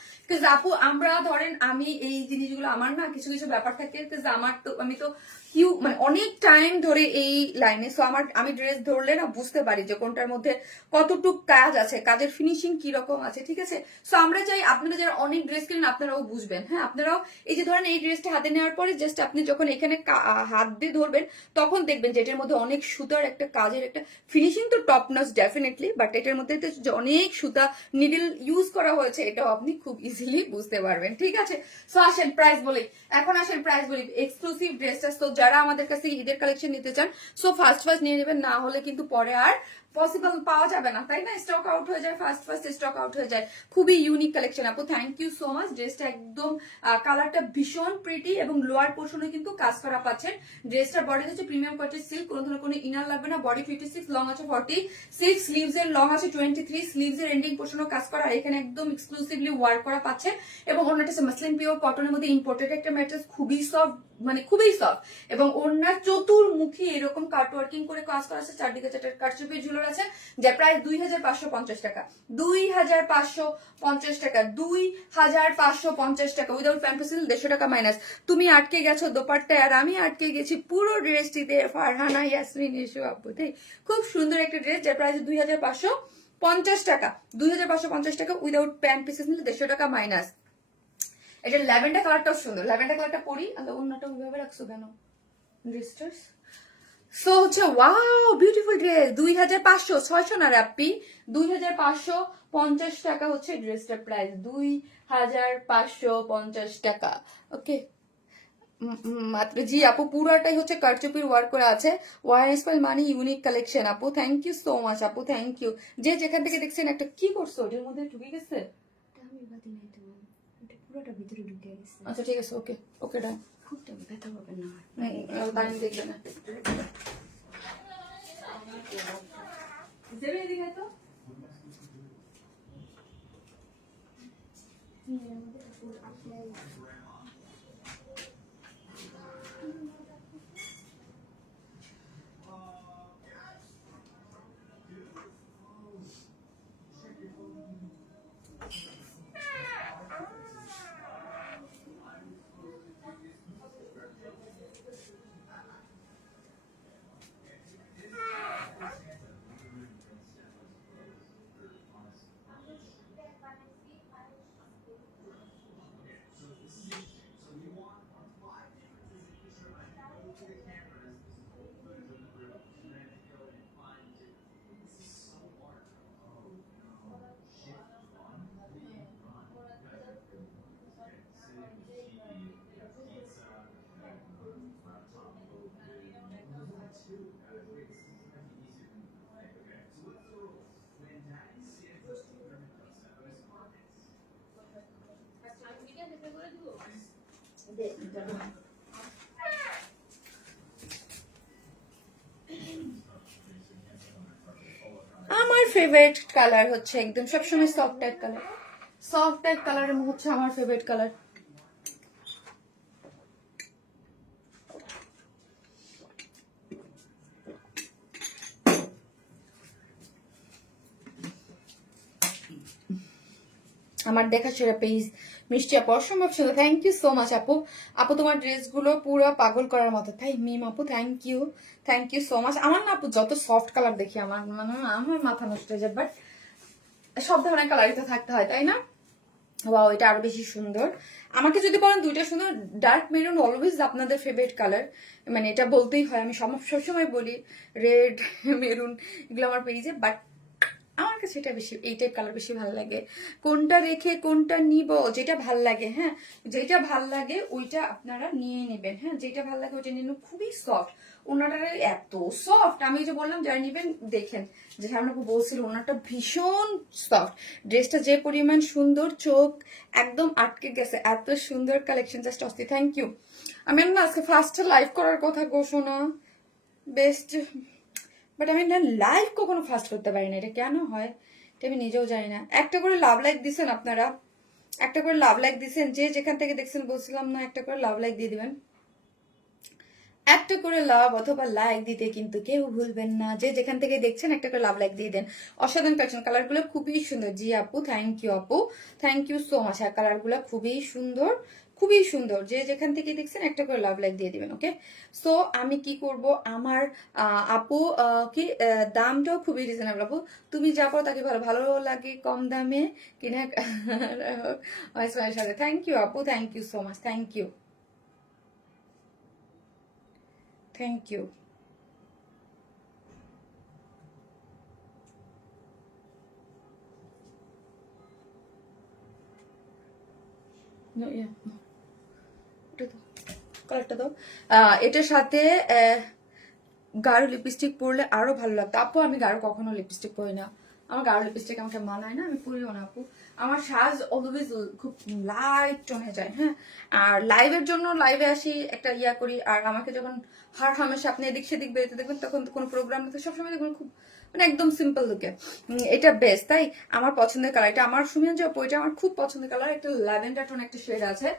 আপু আমরা ধরেন আমি এই জিনিসগুলো আমার না কিছু কিছু ব্যাপার থাকে, আমার তো আমি তো মানে অনেক টাইম ধরে এই লাইনে, সো আমি ড্রেস ধরলে না বুঝতে পারি যে কোনটার মধ্যে কতটুক কাজ আছে, কাজের ফিনিশিং কি রকম আছে, ঠিক আছে। সো আমরা চাই আপনারা যারা অনেক ড্রেস কিনেন আপনারাও বুঝবেন, হ্যাঁ আপনারাও এই যে ধরেন এই ড্রেসটা হাতে নেওয়ার পরে জাস্ট আপনি যখন এখানে হাত দিয়ে ধরবেন তখন দেখবেন যে এটার মধ্যে অনেক সুতার একটা কাজের একটা ফিনিশিং তো টপ নচ ডেফিনেটলি, বাট এটার মধ্যে যে অনেক সুতা নিডল ইউজ করা হয়েছে এটাও আপনি খুব ইজিলি বুঝতে পারবেন, ঠিক আছে। সো আসেন প্রাইস বলি, এখন আসেন প্রাইস বলি। এক্সক্লুসিভ ড্রেসটা তো যারা আমাদের কাছে ঈদের কালেকশন নিতে চান সো ফার্স্ট নিয়ে নেবেন, না হলে কিন্তু পরে আর পসিবল পাওয়া যাবে না, তাই না, স্টক আউট হয়ে যায়, ফার্স্ট স্টক আউট হয়ে যায়। খুবই ইউনিক কালেকশন আপু, থ্যাংক ইউ সো মাচ। ড্রেসটা একদম কালারটা ভীষণ প্রিটি, এবং লোয়ার পোর্শনে কিন্তু কাজ করা পাচ্ছেন। ড্রেসটার বডি হচ্ছে প্রিমিয়াম কোয়ালিটির সিল্ক, কোনো ধরনের কোনো ইনার লাগবে না, বডি 56, লং আছে 46, স্লিভস এর লং আছে 23, স্লিভস এর এন্ডিং পোর্শনও কাজ করা, আর এখানে একদম এক্সক্লুসিভলি ওয়ার্ক করা পাচ্ছেন। এবং ওনাটা মাসলিন পিওর কটনের মধ্যে ইম্পোর্টেড একটা ম্যাটেরিয়াল, খুবই সফট, মানে খুবই সফট। এবং ওনার চতুর্মুখী এরকম কাট ওয়ার্কিং করে কাজ করা আছে, চারদিকে চারটা কারচুপি ঝুলর আছে, যা প্রায় 2550 টাকা, 2550 টাকা, 2550 টাকা উইদাউট প্যান্টসিল, 150 টাকা মাইনাস। তুমি আটকে গেছো দোপাট্টায় আর আমি আটকে গেছি পুরো ড্রেসটিতে। ফারহানা ইয়াসমিন ইসু আপু, খুব সুন্দর একটা ড্রেস যার প্রাইস 2550 টাকা, 2550 টাকা উইদাউট প্যান্ট পিসেস নিলে 150 টাকা মাইনাস। এটা ল্যাভেন্ডার কালারটাও সুন্দর, ল্যাভেন্ডার কালারটা পরি, আর অন্যটা ওইভাবে রাখছো কেন ড্রেসটার। সো হচ্ছে ওয়াও বিউটিফুল ড্রেস, 2500, 600 না রাপ্পি, 2550 টাকা হচ্ছে ড্রেসটার প্রাইস, 2550 টাকা, ওকে মাত্র। জি আপু পুরাটাই হচ্ছে কারচুপির ওয়ার্ক করা আছে, ওয়ার স্পাইল মানে ইউনিক কালেকশন আপু, থ্যাংক ইউ সো মাচ আপু, থ্যাংক ইউ। যে যেখান থেকে দেখছেন একটা কি করছো ওটার মধ্যে ঢুকে গেছে, পুরোটা ভিতরে ঢুকে গেছে। আচ্ছা ঠিক আছে, ওকে ওকে ডান, খুব ব্যথা হবে না, টাইম দেখবে না যাবে এদিকে তো। আমার ফেভারিট কালার হচ্ছে একদম সবসময় soft type colour. Soft type colour হচ্ছে আমার ফেভারিট কালার। আমার দেখা সেরা পেজ মিষ্টি আপু, অসম্ভব সুন্দর। থ্যাংক ইউ সো মাচ আপু। আপু তোমার ড্রেসগুলো পুরো পাগল করার মতো। তাই মিম আপু, থ্যাংক ইউ সো মাচ। আমার না আপু যত সফট কালার দেখি আমার মানে আমার মাথা নষ্ট হয়ে যায়, বাট সব ধরনের কালারই তো থাকতে হয়, তাই না? ওয়াও, এটা আরো বেশি সুন্দর। আমাকে যদি বলেন দুইটা সুন্দর, ডার্ক মেরুন অলওয়েজ আপনাদের ফেভারিট কালার, মানে এটা বলতেই হয়। আমি সবসময় বলি রেড মেরুন এগুলো আমার পেজে, বাট আমার কাছে এটা বেশি, এই টাইপ কালার বেশি ভালো লাগে। কোনটা রেখে কোনটা নিব, যেটা ভাল লাগে, হ্যাঁ যেটা ভাল লাগে ওইটা আপনারা নিয়ে নেবেন। হ্যাঁ যেটা ভাল লাগে ওইটা নিয়ে নেবেন। খুবই সফট ওনাটা, এত সফট। আমি যে বললাম যারা নিবেন দেখেন, যে আপনাকে বলছিল ওনাটা ভীষণ সফট। ড্রেসটা যে পরিমাণ সুন্দর, চোখ একদম আটকে গেছে, এত সুন্দর কালেকশন, জাস্ট অস্থি। Thank you. আমি না আজকে ফার্স্ট লাইভ করার কথা ঘোষণা বেস্ট, বাট আমি না লাইভ কখনো ফাস্ট করতে পারি না, এটা কেন হয় এটা আমি নিজেও জানি না। একটা করে লাভ লাইক দিছেন আপনারা, একটা করে লাভ লাইক দিছেন, যে যেখান থেকে দেখছেন বলছিলাম না একটা করে লাভ লাইক দিয়ে দিবেন। একটা করে লাভ অথবা লাইক দিতে কিন্তু কেউ ভুলবেন না। যে যেখান থেকে দেখছেন একটা করে লাভ লাইক দিয়ে দেন। অসাধারণ কালেকশন, কালারগুলো খুবই সুন্দর। জি আপু, থ্যাংক ইউ আপু, থ্যাংক ইউ সো মাচ। আর কালারগুলো খুবই সুন্দর, খুবই সুন্দর। যে যেখান থেকে দেখছেন একটা করে লাভ লাইক দিয়ে দিবেন। ওকে, সো আমি কি করব, আমার আপু কি দামটাও খুবই রিজনেবল। আপু তুমি যা পাও তাকে ভালো ভালো লাগে, কম দামে কিনা সাথে। থ্যাংক ইউ আপু, thank you so much, thank you, thank you. কালারটা দাও। এটার সাথে গাঢ় লিপস্টিক পরলে আরো ভালো লাগতো। আপু আমি গাঢ় কখনো লিপস্টিক পরি না, আমার গাঢ় লিপস্টিক আমাকে মানায় না, আমি পরিও না আপু। আমার সাজ অলওয়েজ খুব লাইট টোনে যায়। হ্যাঁ, আর লাইভের জন্য লাইভে আসি, একটা ইয়া করি। আর আমাকে যখন হার হামেশা আপনি এদিক সেদিক বেরোতে দেখবেন, তখন কোনো প্রোগ্রাম নেই, সবসময় দেখবেন খুব মানে একদম সিম্পল লুকে। এটা বেস্ট, তাই আমার পছন্দের কালার এটা। আমার শুনে যে এটা আমার খুব পছন্দের কালার, একটা ল্যাভেন্ডার টোন একটা শেড আছে,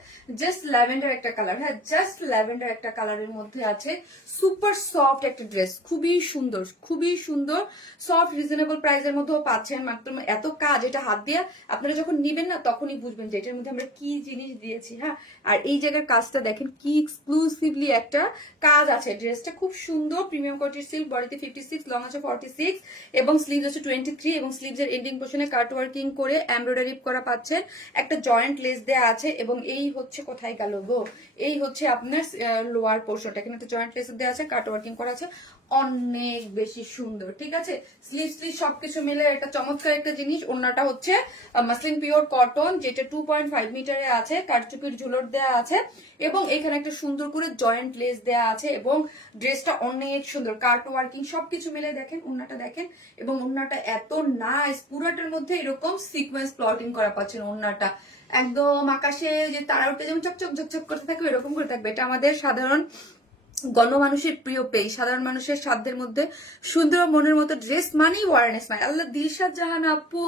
জাস্ট ল্যাভেন্ডার একটা কালার। হ্যাঁ জাস্ট ল্যাভেন্ডার একটা কালারের মধ্যে আছে। সুপার সফট একটা ড্রেস, খুবই সুন্দর, খুবই সুন্দর, সফট রিজনেবল প্রাইসের মধ্যেও পাচ্ছেন। মাত্র এত কাজ, এটা হাত দিয়ে আপনারা যখন নিবেন না তখনই বুঝবেন যে এটার মধ্যে আমরা কি জিনিস দিয়েছি। হ্যাঁ, আর এই জায়গার কাজটা দেখেন কি এক্সক্লুসিভলি একটা কাজ আছে। ড্রেসটা খুব সুন্দর, প্রিমিয়াম কোয়ালিটির সিল্ক, বডিতে 56, লং আছে 46 এবং স্লিভস আছে 23 এবং স্লিভস এর এন্ডিং পোর্শনে কাট ওয়ার্কিং করে এমব্রয়ডারি করা পাচ্ছেন। একটা জয়েন্ট লেস দেয়া আছে এবং এই হচ্ছে কোথায় গেল গো, এই হচ্ছে আপনার লোয়ার পোর্শনটা, এখানে একটা জয়েন্ট লেস দেওয়া আছে, কাট ওয়ার্কিং করা আছে, অনেক বেশি সুন্দর। ঠিক আছে, স্লিভ সবকিছু মিলে একটা চমৎকার একটা জিনিস। ওড়নাটা হচ্ছে মাসলিন পিওর কটন, যেটা 2.5 মিটারে আছে, কারচুপির ঝুলর দেয়া আছে এবং এখানে একটা সুন্দর করে জয়েন্ট লেস দেয়া আছে এবং ড্রেসটা অনেক সুন্দর, কাট ওয়ার্কিং সবকিছু মিলে দেখেন। ওড়নাটা দেখেন এবং ওড়নাটা এত নাইস, পুরাটার মধ্যে এরকম সিকোয়েন্স প্লটিং করা পাচ্ছেন। ওড়নাটা একদম আকাশে যে তারা উঠে যেমন চকচক ঝকঝক করতে থাকবে এরকম করে থাকবে। এটা আমাদের সাধারণ গণমানুষের প্রিয় পেজ, সাধারণ মানুষের সাধ্যের মধ্যে সুন্দর মনের মতো ড্রেস মানেই ওয়ারনেস নাই। আল্লাহ, দিলশাদ জাহান আপু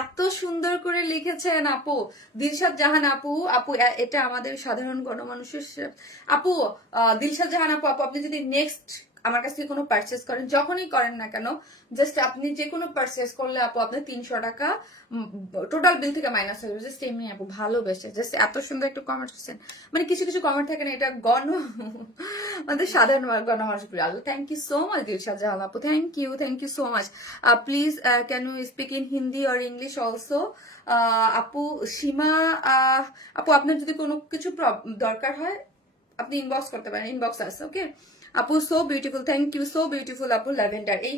এত সুন্দর করে লিখেছেন আপু, দিলশাদ জাহান আপু। আপু এটা আমাদের সাধারণ গণমানুষের আপু, দিলশাদ জাহান আপু। আপু আপনি যদি নেক্সট আমার কাছ থেকে কোনো পারচেস করেন, যখনই করেন না কেন, জাস্ট আপনি যে কোনো পারচেস করলে আপু আপনার 300 টাকা টোটাল বিল থেকে মাইনাস হয়ে যাবে। জাস্ট এমনি আপু ভালোবেসে, জাস্ট এত সুন্দর একটা কমেন্ট করছেন। মানে কিছু কিছু কমেন্ট থাকে না, এটা আমাদের সাধারণ গণমানুষ প্রিয়। আল্লাহ, thank you so much Dilshad Jahan আপু, thank you so much. Please can you speak in Hindi or English also. আপু সীমা, আপু আপনার যদি কোনো কিছু দরকার হয় আপনি ইনবক্স করতে পারেন, ইনবক্স আছে। ওকে আপু, so beautiful, thank you, so beautiful আপু। ল্যাভেন্ডার, এই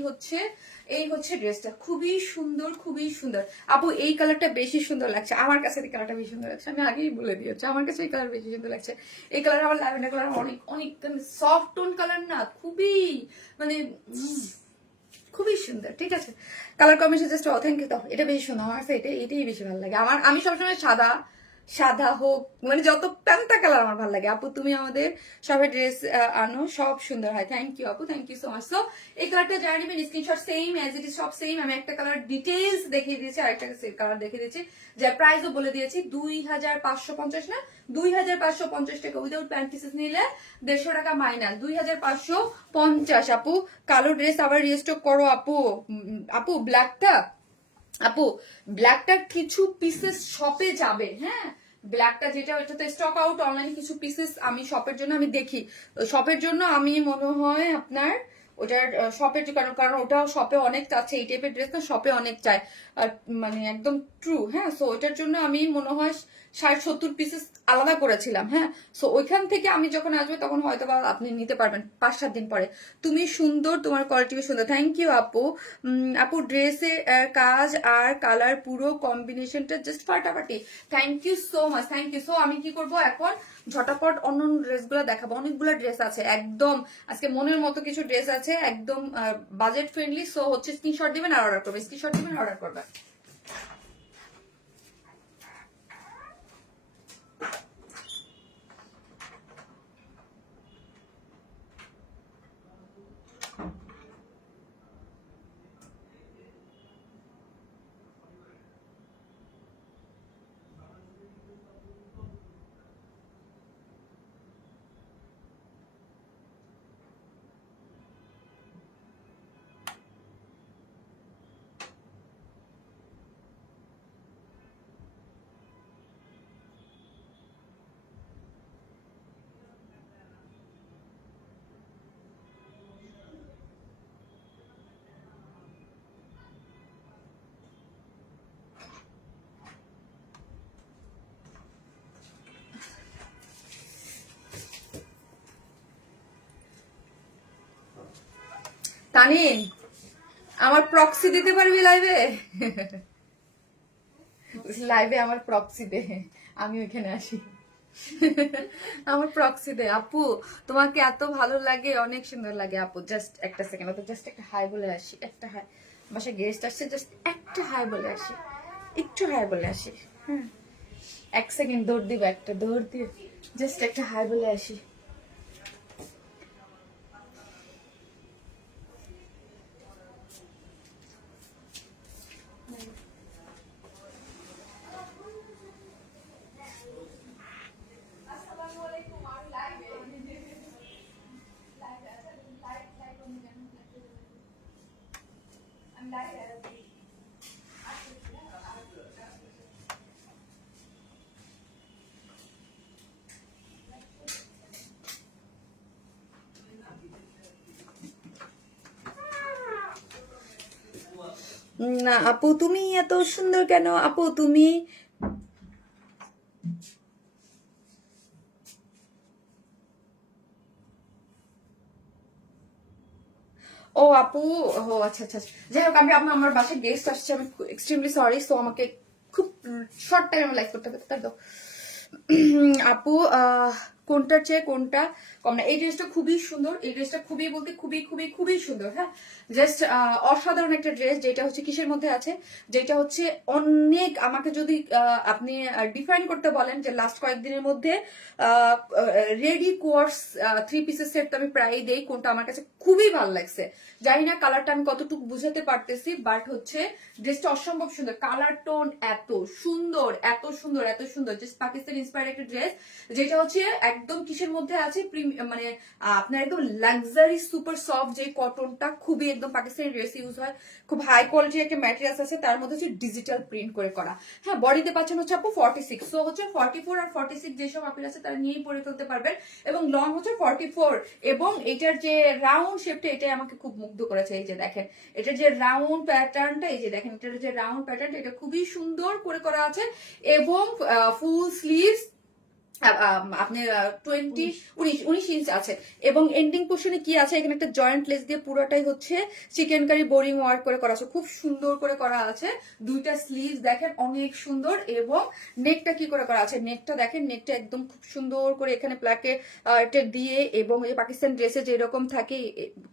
হচ্ছে ড্রেসটা, খুবই সুন্দর, খুবই সুন্দর আপু। এই কালারটা বেশি সুন্দর লাগছে আমার কাছে, এই কালারটা বেশি সুন্দর লাগছে, আমি আগেই বলে দিয়েছি আমার কাছে এই কালার বেশি সুন্দর লাগছে। এই কালার আমার ল্যাভেন্ডার কালার অনেক অনেক সফট টোন কালার না, খুবই মানে খুবই সুন্দর। ঠিক আছে, colour combination just thank you. তো এটা বেশি সুন্দর আমার কাছে, এটাই বেশি ভালো লাগে আমার। আমি সবসময় সাদা সাদা হোক, মানে যত প্যান্টা কালার আমার ভালো লাগে। আপু তুমি আমাদের সবাই ড্রেস আনো, সব সুন্দর হয়। থ্যাংক ইউ আপু, thank you so much. So এই কালারটা যারা নেবেন screenshot same as it is, সব সেম। আমি একটা কালার ডিটেইলস দেখিয়ে দিয়েছি, আরেকটা কালার দেখিয়ে দিয়েছি, যার প্রাইসও বলে দিয়েছি। 2550 না, 2550 টাকা উইদাউট প্যান্ট পিসেস নিলে 150 টাকা মাইনাস, 2550। আপু কালো ড্রেস আবার রিস্টক করো আপু। আপু ব্ল্যাকটা, আপু ব্ল্যাকটার কিছু পিসেস শপে যাবে, হ্যাঁ ব্ল্যাকটা যেটা ওটা তো স্টক আউট, অনলাইনে কিছু পিসেস আমি শপের জন্য আমি দেখি, শপের জন্য আমি মনে হয় আপনার ওটার শপের কারণ, কারণ ওটা শপে অনেক চাচ্ছে, এই টাইপের ড্রেস না শপে অনেক চায়, আর মানে একদম ট্রু, হ্যাঁ। সো ওইটার জন্য আমি মনে হয় 60-70 পিসেস আলাদা করেছিলাম, হ্যাঁ। সো ওইখান থেকে আমি যখন আসবে তখন হয়তো বা আপনি নিতে পারবেন 5-7 দিন পরে। তুমি সুন্দর, তোমার কোয়ালিটি সুন্দর, থ্যাংক ইউ আপু। আপু ড্রেসের কাজ আর কালার পুরো কম্বিনেশনটা জাস্ট ফাটাফাটি, thank you so much, thank you. So আমি কি করব এখন, ঝটাপট অন্য ড্রেসগুলো দেখাবো, অনেকগুলো ড্রেস আছে একদম, আজকে মনের মতো কিছু ড্রেস আছে একদম বাজেট ফ্রেন্ডলি। সো হচ্ছে স্ক্রিনশট দিবেন আর অর্ডার করবেন, স্ক্রিনশট দিবেন অর্ডার করবেন। তানিন আমার প্রক্সি দিতে পারবি লাইভে? লাইভে আমার প্রক্সি দে, আমি ওইখানে আসি। আমার প্রক্সি দে আপু, তোমাকে এত ভালো লাগে, অনেক সুন্দর লাগে আপু। জাস্ট একটা সেকেন্ড, তো জাস্ট একটা হাই বলে আসি, একটা হাই, বাসায় গেস্ট আসছে, জাস্ট একটা হাই বলে আসি, একটু হাই বলে আসি, হ্যাঁ 1 সেকেন্ড দৌড় দিব, একটা দৌড় দিয়ে জাস্ট একটা হাই বলে আসি। না আপু তুমি এত সুন্দর কেন আপু তুমি? ও আপু, ও আচ্ছা আচ্ছা আচ্ছা। যাই হোক, আমি আমার বাসায় গেস্ট আসছে, আমি এক্সট্রিমলি সরি। সো আমাকে খুব শর্ট টাইমে লাইক করতে হবে, তাই তো। আপু কোনটার চেয়ে কোনটা কম না? এই ড্রেসটা খুবই সুন্দর, এই ড্রেসটা খুবই বলতে খুবই খুবই খুবই সুন্দর, হ্যাঁ জাস্ট অসাধারণ একটা ড্রেস, যেটা হচ্ছে কিসের মধ্যে আছে, যেটা হচ্ছে অনেক, আমাকে যদি আপনি ডিফাইন করতে বলেন যে লাস্ট কয়েকদিনের মধ্যে রেডি কোর্স 3 পিসের সেট তো আমি প্রায় দেই, কোনটা আমার কাছে খুবই ভালো লাগছে, জানি না কালারটা আমি কতটুকু বুঝাতে পারতেছি, বাট হচ্ছে ড্রেসটা অসম্ভব সুন্দর, কালার টোন এত সুন্দর, এত সুন্দর, এত সুন্দর, জাস্ট পাকিস্তান ইন্সপায়ার্ড একটা ড্রেস, যেটা হচ্ছে একদম কিসের মধ্যে আছে, মানে আপনার একদম লাক্সারি সুপার সফট যে কটনটা, খুবই একদম পাকিস্তানি ড্রেস ইউজ হয়, খুব হাই কোয়ালিটির একটা ম্যাটেরিয়ালস আছে, তার মধ্যে হচ্ছে ডিজিটাল প্রিন্ট করে করা, হ্যাঁ বডিতে পাচ্ছেন হচ্ছে আপু 46, সো হচ্ছে 44 আর 46 যেসব আপনি আছে তারা নিয়েই পরে ফেলতে পারবেন, এবং লং হচ্ছে 44, এবং এটার যে রাউন্ড শেপটা এটাই আমাকে খুব মুগ্ধ করেছে, এই যে দেখেন এটার যে রাউন্ড প্যাটার্নটা, এই যে দেখেন এটার যে রাউন্ড প্যাটার্নটা, এটা খুবই সুন্দর করে করা আছে, এবং ফুল স্লিভস আপনার 19 ইঞ্চ আছে এবং এন্ডিং পোর্শনে কি আছে এখানে একটা জয়েন্ট লেস দিয়ে পুরোটাই হচ্ছে চিকেন কারি বোরিং ওয়ার্ক করে করা আছে, খুব সুন্দর করে করা আছে। দুইটা স্লিভস দেখেন অনেক সুন্দর এবং নেকটা কি করে করা আছে, নেকটা দেখেন, নেকটা একদম খুব সুন্দর করে এখানে প্লাকে দিয়ে এবং এই পাকিস্তান ড্রেসে যেরকম থাকে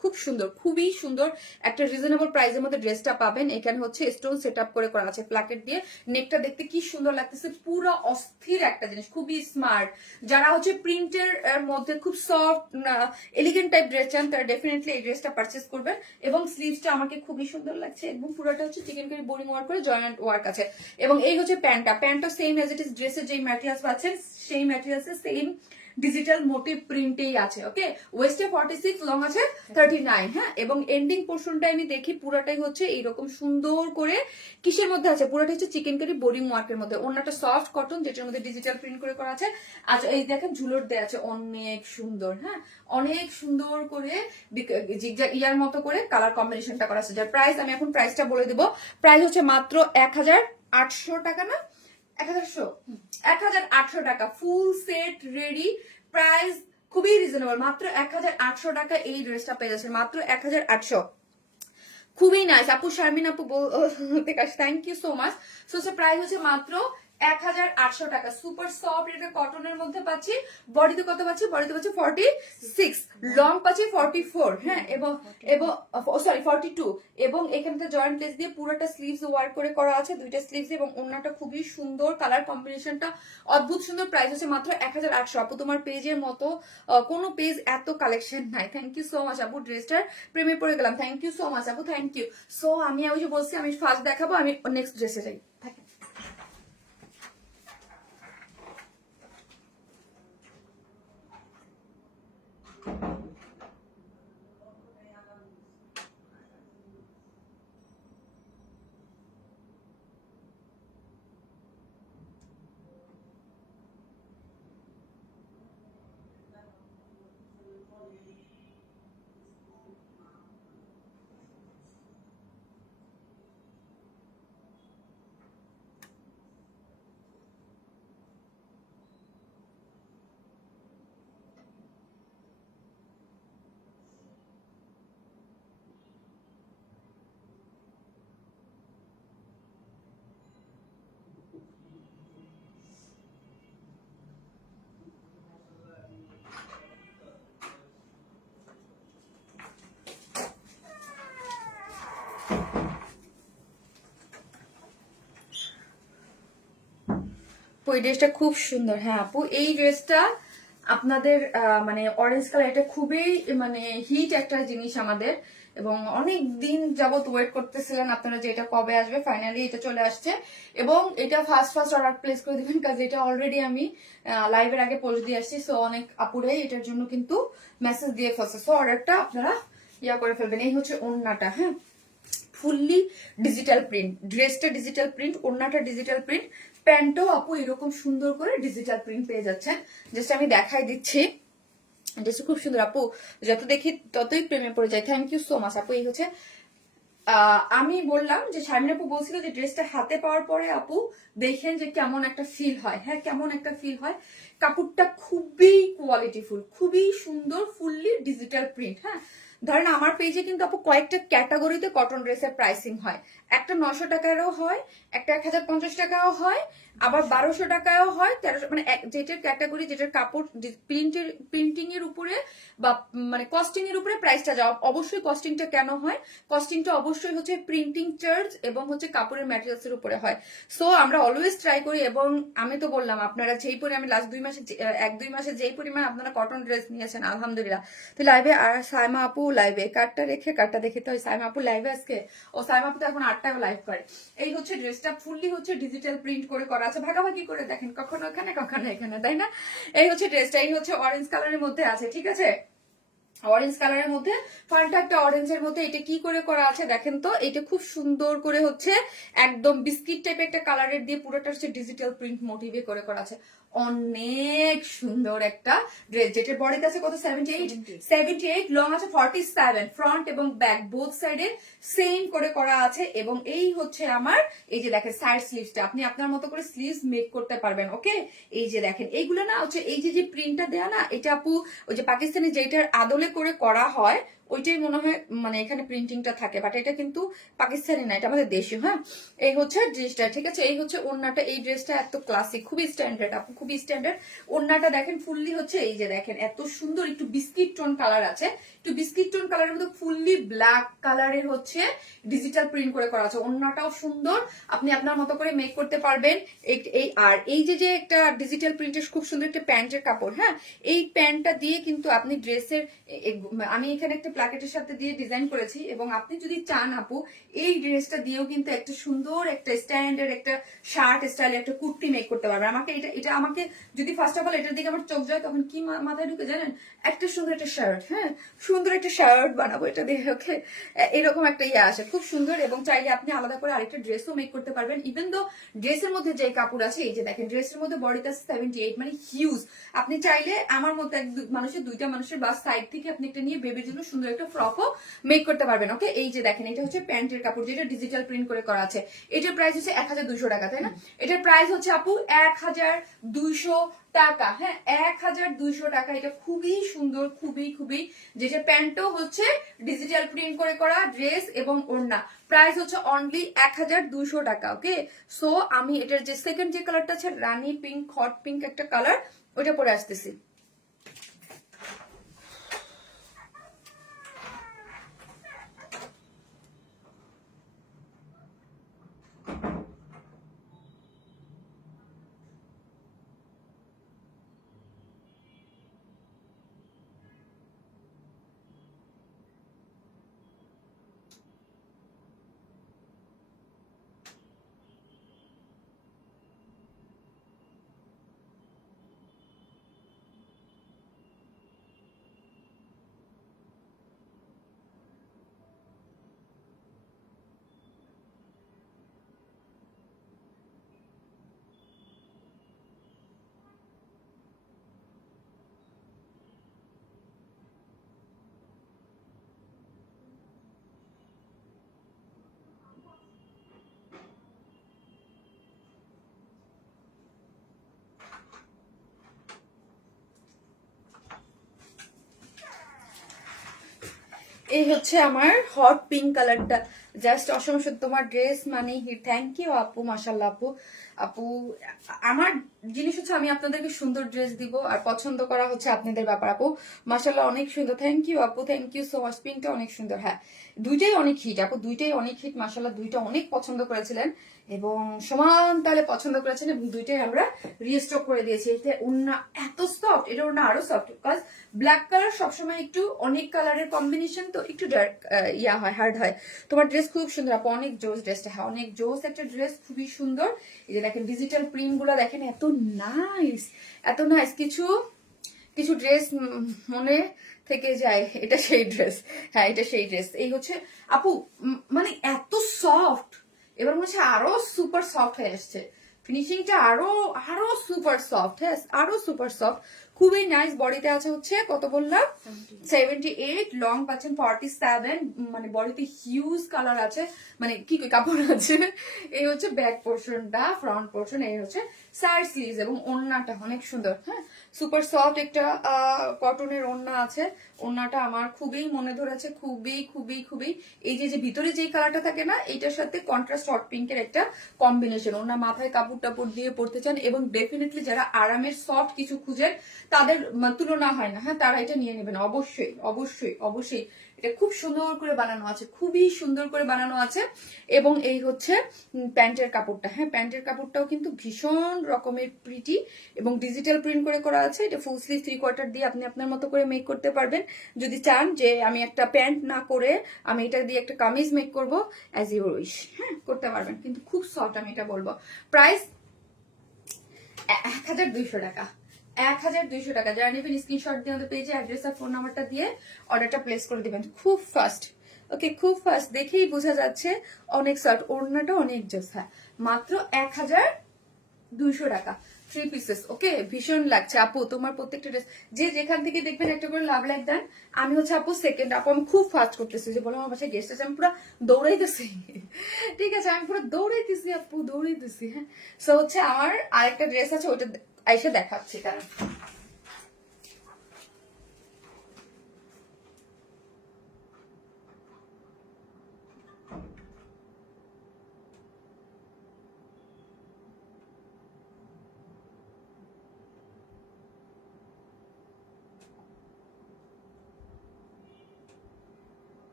খুব সুন্দর, খুবই সুন্দর একটা রিজনেবল প্রাইসের মধ্যে ড্রেসটা পাবেন। এখানে হচ্ছে স্টোন সেট আপ করে করা আছে প্লাকেট দিয়ে। নেকটা দেখতে কি সুন্দর লাগতেছে, পুরো অস্থির একটা জিনিস, খুবই স্মার্ট। যারা হচ্ছে প্রিন্টের মধ্যে খুব সফট এলিগেন্ট টাইপ ড্রেস চান তারা ডেফিনেটলি এই ড্রেসটা পারচেস করবেন। এবং স্লিভসটা আমাকে খুবই সুন্দর লাগছে এবং পুরোটা হচ্ছে চিকেন কারি বোরিং ওয়ার্ক করে জয়েন্ট ওয়ার্ক আছে। এবং এই হচ্ছে প্যান্টটা সেম এজ ইট ইজ ড্রেসের যেই ম্যাটেরিয়ালস পাচ্ছেন সেই ম্যাটেরিয়ালস সেম ডিজিটাল মোটিভ প্রিন্টেই আছে। ওকে, ওয়েস্টে 46, লং আছে 39। হ্যাঁ, এবং এন্ডিং পোর্শনটা আমি দেখি পুরোটাই হচ্ছে এইরকম সুন্দর করে কিসের মধ্যে আছে, পুরোটা হচ্ছে চিকেন কারি বোরিং ওয়ার্কের মধ্যে। অন্যটা সফট কটন যেটার মধ্যে ডিজিটাল প্রিন্ট করে করা আছে। আচ্ছা এই দেখেন ঝুলোর দেয়া আছে অনেক সুন্দর, হ্যাঁ অনেক সুন্দর করে জিগজ্যাগ ইয়ার মতো করে কালার কম্বিনেশনটা করা আছে। যার প্রাইস আমি এখন প্রাইসটা বলে দেবো। প্রাইস হচ্ছে মাত্র 1800 টাকা, না 1800 টাকা, ফুল সেট রেডি। প্রাইস খুবই রিজনেবল, মাত্র 1800 টাকা এই ড্রেসটা পেয়ে যাচ্ছে, মাত্র 1800। খুবই নাইস আপু, শারমিন আপু thank you so much. So price হচ্ছে মাত্র 1800 টাকা, সুপার সফট, এটা কটনের মধ্যে পাচ্ছি। বডিতে কত পাচ্ছি, বডিতে পাচ্ছি 46, লং পাচ্ছি 44, হ্যাঁ এবং এবং সরি 42। এবং এখানটা জয়েন্ট লেস দিয়ে পুরোটা স্লিভস ওয়ার্ক করে করা আছে, দুইটা স্লিভস, এবং ওন্নাটা খুবই সুন্দর, কালার কম্বিনেশনটা অদ্ভুত সুন্দর। প্রাইস হচ্ছে মাত্র 1800। আপু তোমার পেজের মতো কোনো পেজ এত কালেকশন নাই। থ্যাংক ইউ সো মাচ আপু, ড্রেসটার প্রেমে পড়ে গেলাম। থ্যাংক ইউ সো মাচ আপু, থ্যাংক ইউ। সো আমি ওই যে বলছি আমি ফার্স্ট দেখাবো, আমি নেক্সট ড্রেসে যাই। আপু এই ড্রেসটা খুব সুন্দর। হ্যাঁ আপু এই ড্রেসটা আপনাদের মানে অরেঞ্জ কালার, এটা খুবই মানে হিট একটা জিনিস আমাদের, এবং অনেক দিন যাবত ওয়েট করতেছিলেন আপনারা যে এটা কবে আসবে। ফাইনালি এটা চলে আসছে এবং এটা ফার্স্ট অর্ডার প্লেস করে দিবেন, কাজ এটা অলরেডি আমি লাইভের আগে পোস্ট দিয়ে আসছি। সো অনেক আপুরাই এটার জন্য কিন্তু মেসেজ দিয়ে ফেলছে, সো অর্ডারটা আপনারা ইয়া করে ফেলবেন। এই হচ্ছে ওন্নাটা, হ্যাঁ ফুললি ডিজিটাল প্রিন্ট, ড্রেসটা ডিজিটাল প্রিন্ট, ওড়নাটা ডিজিটাল প্রিন্ট, প্যান্টও আপু এরকম সুন্দর করে ডিজিটাল প্রিন্ট পেয়ে যাচ্ছেন। জাস্ট আমি দেখাই দিচ্ছি, ড্রেসটা খুব সুন্দর আপু, যত দেখি ততই প্রেমে পড়ে যায়। থ্যাংক ইউ সো মাচ আপু। এই হচ্ছে আমি বললাম যে শারমিন আপু বলছিল যে ড্রেসটা হাতে পাওয়ার পরে আপু দেখেন যে কেমন একটা ফিল হয়। হ্যাঁ কেমন একটা ফিল হয়, কাপড়টা খুবই কোয়ালিটিফুল, খুবই সুন্দর, ফুললি ডিজিটাল প্রিন্ট। হ্যাঁ ধরেন আমার পেজে কিন্তু আপু কয়েকটা ক্যাটাগরিতে কটন ড্রেসের প্রাইসিং হয়, একটা 900 টাকারও হয়, একটা 1050 টাকাও হয়, আবার 1200 টাকায়ও হয়, 1300, মানে যেটার ক্যাটাগরি, যেটার কাপড় প্রিন্টিং এর উপরে বা মানে কস্টিং এর উপরে প্রাইসটা যাওয়া। অবশ্যই কস্টিংটা কেন হয়, কস্টিংটা অবশ্যই হচ্ছে প্রিন্টিং চার্জ এবং হচ্ছে কাপড়ের ম্যাটেরিয়ালস এর উপরে হয়। সো আমরা অলওয়েজ ট্রাই করি, এবং আমি তো বললাম আপনারা যেই পরিমাণ, আমি লাস্ট 1-2 মাসে যেই পরিমাণ আপনারা কটন ড্রেস নিয়েছেন আলহামদুলিল্লাহ। তো লাইভে আর সাইমা আপু লাইভে কার্ডটা রেখে কার্ডটা দেখে তো সাইমা আপু লাইভে আজকে, ও সাইমা আপু তো এখন 8টায় লাইভ করে। এই হচ্ছে ড্রেসটা ফুললি হচ্ছে ডিজিটাল প্রিন্ট করে করা আছে, ভাগাভাগি করে দেখেন, কখনো এখানে কখনো এখানে, তাই না? এই হচ্ছে ড্রেসটা, এই হচ্ছে অরেঞ্জ কালারের মধ্যে আছে, ঠিক আছে অরেঞ্জ কালারের মধ্যে, ফান্টা একটা অরেঞ্জের মধ্যে। এটা কি করে করা আছে দেখেন তো, এটা খুব সুন্দর করে হচ্ছে একদম বিস্কিট টাইপের একটা কালারের দিয়ে পুরোটা হচ্ছে ডিজিটাল প্রিন্ট মোটিভে করে করা আছে। অনেক সুন্দর একটা ড্রেস, যেটার বডিতে আছে কত 78 লং আছে 47, ফ্রন্ট এবং ব্যাক বোথ সাইডে সেম করে করা আছে। এবং এই হচ্ছে আমার এই যে দেখেন সাইড স্লিভসটা, আপনি আপনার মতো করে স্লিভস মেক করতে পারবেন। ওকে, এই যে দেখেন এইগুলো না হচ্ছে এই যে প্রিন্টটা দেয়া না, এটা আপু ওই যে পাকিস্তানি যেটার আদলে করে করা হয় ওইটাই মনে হয় মানে এখানে প্রিন্টিংটা থাকে, বাট এটা কিন্তু পাকিস্তানি না, এটা আমাদের দেশীয়। হ্যাঁ, এই হচ্ছে ড্রেসটা, ঠিক আছে। এই হচ্ছে ওড়নাটা, এই ড্রেসটা এত ক্লাসিক, খুবই স্ট্যান্ডার্ড আপু, খুবই স্ট্যান্ডার্ড। ওড়নাটা দেখেন ফুললি হচ্ছে এই যে দেখেন এত সুন্দর, একটু বিস্কিট টোন কালার আছে, একটু বিস্কিট টোন কালারের মধ্যে ফুললি ব্ল্যাক কালারের হচ্ছে ডিজিটাল প্রিন্ট করে করা আছে। ওড়নাটাও সুন্দর, আপনি আপনার মতো করে মেক করতে পারবেন। এই আর এই যে একটা ডিজিটাল প্রিন্টের খুব সুন্দর একটা প্যান্টের কাপড়। হ্যাঁ, এই প্যান্টটা দিয়ে কিন্তু আপনি ড্রেসের, আমি এখানে একটা প্ল্যাকেটের সাথে দিয়ে ডিজাইন করেছি, এবং আপনি যদি চান আপু এই ড্রেসটা দিয়েও কিন্তু একটা সুন্দর একটা স্ট্যান্ডার্ড একটা শার্ট স্টাইলে একটা কুর্তি মেক করতে পারবে। আমাকে এটা আমাকে যদি ফার্স্ট অফ অল এটার দিকে আমার চোখ যায় তখন কি মাথায় ঢুকে জানেন, একটা সুন্দর একটা শার্ট, হ্যাঁ সুন্দর একটা শার্ট বানাবো এটা দিয়ে। ওকে, এরকম একটা ইয়ে আসে, খুব সুন্দর। এবং চাইলে আপনি আলাদা করে আরেকটা ড্রেসও মেক করতে পারবেন। ইভেন দো ড্রেসের মধ্যে যে কাপড় আছে এই যে দেখেন, ড্রেসের মধ্যে বডিটা 78, মানে হিউজ। আপনি চাইলে আমার মতো এক মানুষের, দুইটা মানুষের বা সাইড থেকে আপনি একটা নিয়ে বেবির জন্য সুন্দর একটা ফ্রকও মেক করতে পারবেন। ওকে, এই যে দেখেন এটা হচ্ছে প্যান্টের কাপড়, যেটা ডিজিটাল প্রিন্ট করে করা আছে। এটার প্রাইস হচ্ছে 1200 টাকা, তাই না? এটার প্রাইস হচ্ছে আপু 1200 টাকা। হ্যাঁ, 1200 টাকা। এটা খুবই সুন্দর, খুবই, যেটা প্যান্টও হচ্ছে ডিজিটাল প্রিন্ট করে করা, ড্রেস এবং ওড়না। প্রাইস হচ্ছে অনলি 1200 টাকা। ওকে, সো আমি এটার যে সেকেন্ড যে কালারটা আছে রানী পিঙ্ক, হট পিঙ্ক একটা কালার, ওইটা পরে আসতেছি। এই হচ্ছে আমার হট পিঙ্ক কালারটা, জাস্ট অসম্ভব। তোমার ড্রেস মানে থ্যাংক ইউ আপু, মাশাল্লাহ আপু। আপু আমার জিনিস হচ্ছে আমি আপনাদেরকে সুন্দর ড্রেস দিব, আর পছন্দ করা হচ্ছে আপনাদের ব্যাপার। আপু মাশাল্লাহ অনেক সুন্দর, থ্যাংক ইউ আপু, থ্যাংক ইউ সো মাচ। পিঙ্কটা অনেক সুন্দর, হ্যাঁ দুইটাই অনেক হিট আপু, দুইটাই অনেক হিট। মাশাল্লাহ দুইটা অনেক পছন্দ করেছিলেন এবং সমান তাহলে পছন্দ করেছেন, এবং দুইটাই আমরা রিস্টক করে দিয়েছি। এতে ওড়না এত সফট, এটা ওড়না আরো সফট, বিকজ ব্ল্যাক কালার সবসময় একটু অনেক কালারের কম্বিনেশন তো একটু ডার্ক ইয়া হয়, হার্ড হয়। তোমার ড্রেস খুব সুন্দর আপু, অনেক জোস ড্রেসটা, হ্যাঁ অনেক জোস একটা ড্রেস, খুবই সুন্দর। এই যে দেখেন ডিজিটাল প্রিন্ট গুলো দেখেন এত নাইস, এত নাইস। কিছু ড্রেস মনে থেকে যায়, এটা সেই ড্রেস, হ্যাঁ এটা সেই ড্রেস। এই হচ্ছে আপু মানে এত সফট, এবার মনে হচ্ছে আরো সুপার সফট হয়ে আসছে, ফিনিশিংটা আরো সুপার সফট, হ্যাঁ আরো সুপার সফট, খুবই নাইস। বডিতে আছে হচ্ছে কত বললাম 78, লং পাচ্ছেন 47, মানে বডিতে হিউজ কালার আছে, মানে কি কাপড় আছে। এই হচ্ছে ব্যাক পোর্শনটা, ফ্রন্ট পোর্শন, এই হচ্ছে সাইড স্লিভস, এবং ওড়নাটা অনেক সুন্দর, হ্যাঁ সুপার সফট একটা কটনের ওড়না আছে। ওড়নাটা আমার খুবই মনে ধরেছে, খুবই। এই যে ভিতরে যে কালারটা থাকে না, এইটার সাথে কন্ট্রাস্ট হট পিঙ্কের একটা কম্বিনেশন। ওড়না মাথায় কাপড় টাপড় দিয়ে পড়তে চান, এবং ডেফিনেটলি যারা আরামের সফট কিছু খুঁজেন তাদের তুলনা হয় না, হ্যাঁ তারা এটা নিয়ে নেবেন অবশ্যই। এটা খুব সুন্দর করে বানানো আছে, খুবই সুন্দর করে বানানো আছে। এবং এই হচ্ছে প্যান্টের কাপড়টা, হ্যাঁ প্যান্টের কাপড়টাও কিন্তু ভীষণ রকমের প্রিটি এবং ডিজিটাল প্রিন্ট করে করা আছে। এটা ফুল স্লিভ 3/4 দিয়ে আপনি আপনার মতো করে মেক করতে পারবেন। যদি চান যে আমি একটা প্যান্ট না করে আমি এটা দিয়ে একটা কামিজ মেক করবো, অ্যাজ ইউর উইশ, হ্যাঁ করতে পারবেন, কিন্তু খুব সফট আমি এটা বলবো। প্রাইস 1200 টাকা, 1200 টাকা। যারা নেবেন স্ক্রিনশট দিয়ে আমাদের পেজে অ্যাড্রেস আর ফোন নাম্বারটা দিয়ে অর্ডারটা প্লেস করে দিবেন, খুব ফাস্ট। ওকে, খুব ফাস্ট, দেখেই বোঝা যাচ্ছে অনেক সফট, ওড়নাটা অনেক জোস। হ্যাঁ মাত্র 1200 টাকা। 3 পিসেস। ওকে, ভীষণ লাগছে আপু তোমার প্রত্যেকটা ড্রেস। যে যেখান থেকে দেখবেন একটা করে লাভ লাইক দেন। আমি হচ্ছে আপু সেকেন্ড, আপু আমি খুব ফাস্ট করতেছি, যে বলো আমার বাসায় গেস্ট আছে, আমি পুরো দৌড়াইতেছি। ঠিক আছে, আমি পুরো দৌড়াইতেছি আপু, দৌড়াইতেছি। হ্যাঁ, সো হচ্ছে আমার আরেকটা ড্রেস আছে, ওইটা এসে দেখাচ্ছি। কারণ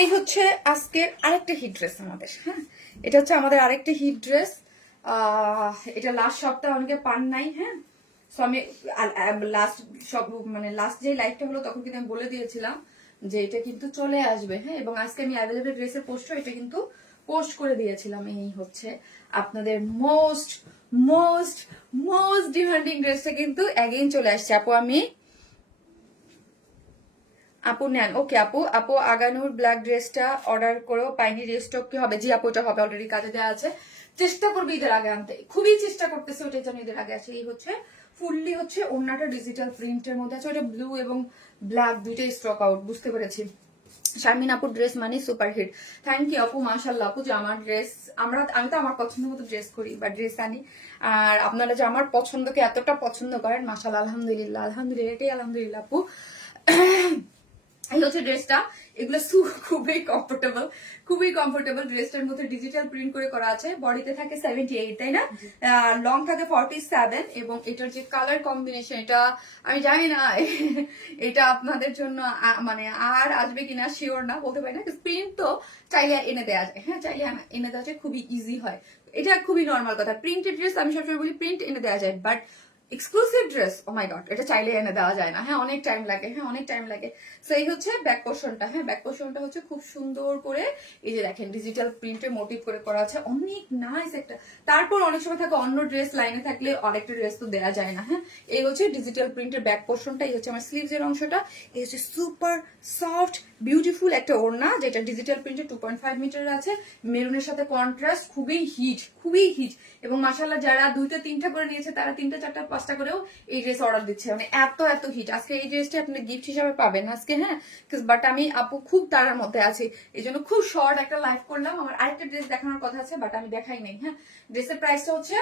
এই হচ্ছে আজকের আরেকটা হিট ড্রেস আমাদের। হ্যাঁ, এটা হচ্ছে আমাদের আরেকটা হিট ড্রেস। এটা লাস্ট সপ্তাহে অনেকে পান নাই। হ্যাঁ, সো আমি লাস্ট সব মানে লাস্ট যে লাইভটা হলো তখন কিন্তু আমি বলে দিয়েছিলাম যে এটা কিন্তু চলে আসবে। হ্যাঁ, এবং আজকে আমি অ্যাভেলেবল ড্রেসের পোস্টও এটা কিন্তু পোস্ট করে দিয়েছিলাম। এই হচ্ছে আপনাদের মোস্ট মোস্ট মোস্ট ডিমান্ডিং ড্রেসটা কিন্তু অ্যাগেইন চলে আসছে। আপু আমি আপু নেন। ওকে আপু, আপু আগানুর ব্ল্যাক ড্রেসটা অর্ডার করেও পাইনি, রেস্টক কি হবে? জি আপু, ওটা হবে, অলরেডি কাজে দেওয়া আছে। চেষ্টা করবে ঈদের আগে আনতে, খুবই চেষ্টা করতেছে ওটার জন্য ঈদের আগে আছে। এই হচ্ছে ফুললি হচ্ছে ওড়নাটা ডিজিটাল প্রিন্টের মধ্যে আছে, ওটা ব্লু এবং ব্ল্যাক দুইটাই স্টক আউট, বুঝতে পেরেছি। শারমিন আপুর ড্রেস মানে সুপার হিট। থ্যাংক ইউ আপু, মাশাল্লাহ আপু। যে আমার ড্রেস আমি তো আমার পছন্দ মতো ড্রেস করি বা ড্রেস আনি, আর আপনারা যে আমার পছন্দকে এতটা পছন্দ করেন, মাশাল্লাহ, আলহামদুলিল্লাহ, আলহামদুলিল্লাহ, এটাই আলহামদুলিল্লাহ আপু। এই হচ্ছে ড্রেসটা, এগুলো খুবই কমফোর্টেবল, খুবই কমফোর্টেবল। ড্রেসটার মধ্যে ডিজিটাল প্রিন্ট করে করা আছে, বডিতে থাকে 78, তাই না? লং থাকে 47, এবং এটার যে কালার কম্বিনেশন, এটা আমি জানি না এটা আপনাদের জন্য মানে আর আসবে কিনা শিওর না, বলতে পারি না। প্রিন্ট তো চাইলে এনে দেওয়া যায়। হ্যাঁ, চাইলে এনে দেওয়া যায়, খুবই ইজি হয়। এটা খুবই নর্মাল কথা। প্রিন্টেড ড্রেস আমি সবসময় বলি প্রিন্ট এনে দেওয়া যায়, but exclusive dress, oh my god, এটা চাইলে এনে দেওয়া যায় না। হ্যাঁ, অনেক টাইম লাগে। হ্যাঁ, অনেক টাইম লাগে। সো এই হচ্ছে ব্যাক পোর্শনটা। হ্যাঁ, ব্যাক পোর্শনটা হচ্ছে খুব সুন্দর করে এই যে দেখেন ডিজিটাল প্রিন্টে মোটিভ করে করা আছে, অনেক নাইস একটা। তারপর অনেক সময় থাকে অন্য ড্রেস লাইনে থাকলে আরেকটা ড্রেস তো দেওয়া যায় না। হ্যাঁ, এই হচ্ছে ডিজিটাল প্রিন্টের ব্যাক পোর্শনটা। এই হচ্ছে আমার স্লিভস এর অংশটা। এই হচ্ছে সুপার সফট বিউটিফুল একটা ওড়না, যেটা ডিজিটাল প্রিন্টে 2.5 মিটার আছে, মেরুনের সাথে কন্ট্রাস্ট, খুবই হিট, খুবই হিট। এবং মাশাআল্লাহ যারা 2টা 3টা করে নিয়েছে তারা 3টা 4টা 5টা করেও এই ড্রেস অর্ডার দিচ্ছে, মানে এত এত হিট। আজকে এই ড্রেসটা আপনি গিফট হিসাবে পাবেন আজকে। হ্যাঁ, বাট আমি আপু খুব তাড়ার মধ্যে আছি, এই জন্য খুব শর্ট একটা লাইভ করলাম। আমার আরেকটা ড্রেস দেখানোর কথা আছে, বাট আমি দেখাই নাই। হ্যাঁ, ড্রেসের প্রাইসটা হচ্ছে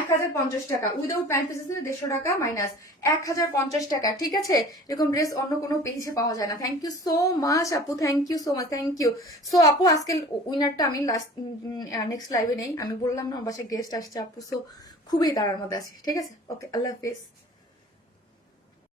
1050 টাকা, উইদাউট প্যান্ট পিসেস 150 টাকা মাইনাস 1050 টাকা। ঠিক আছে, এরকম ড্রেস অন্য কোনো পেজে পাওয়া যায় না। থ্যাংক ইউ সো মাচ আপু, thank you so much, thank you. So আপু আজকে উইনারটা আমি লাস্ট নেক্সট লাইভে নেই, আমি বললাম না আমার বাসায় গেস্ট আসছে আপু, সো খুবই তাড়ার মধ্যে আছি। ঠিক আছে, ওকে, আল্লাহ হাফেজ।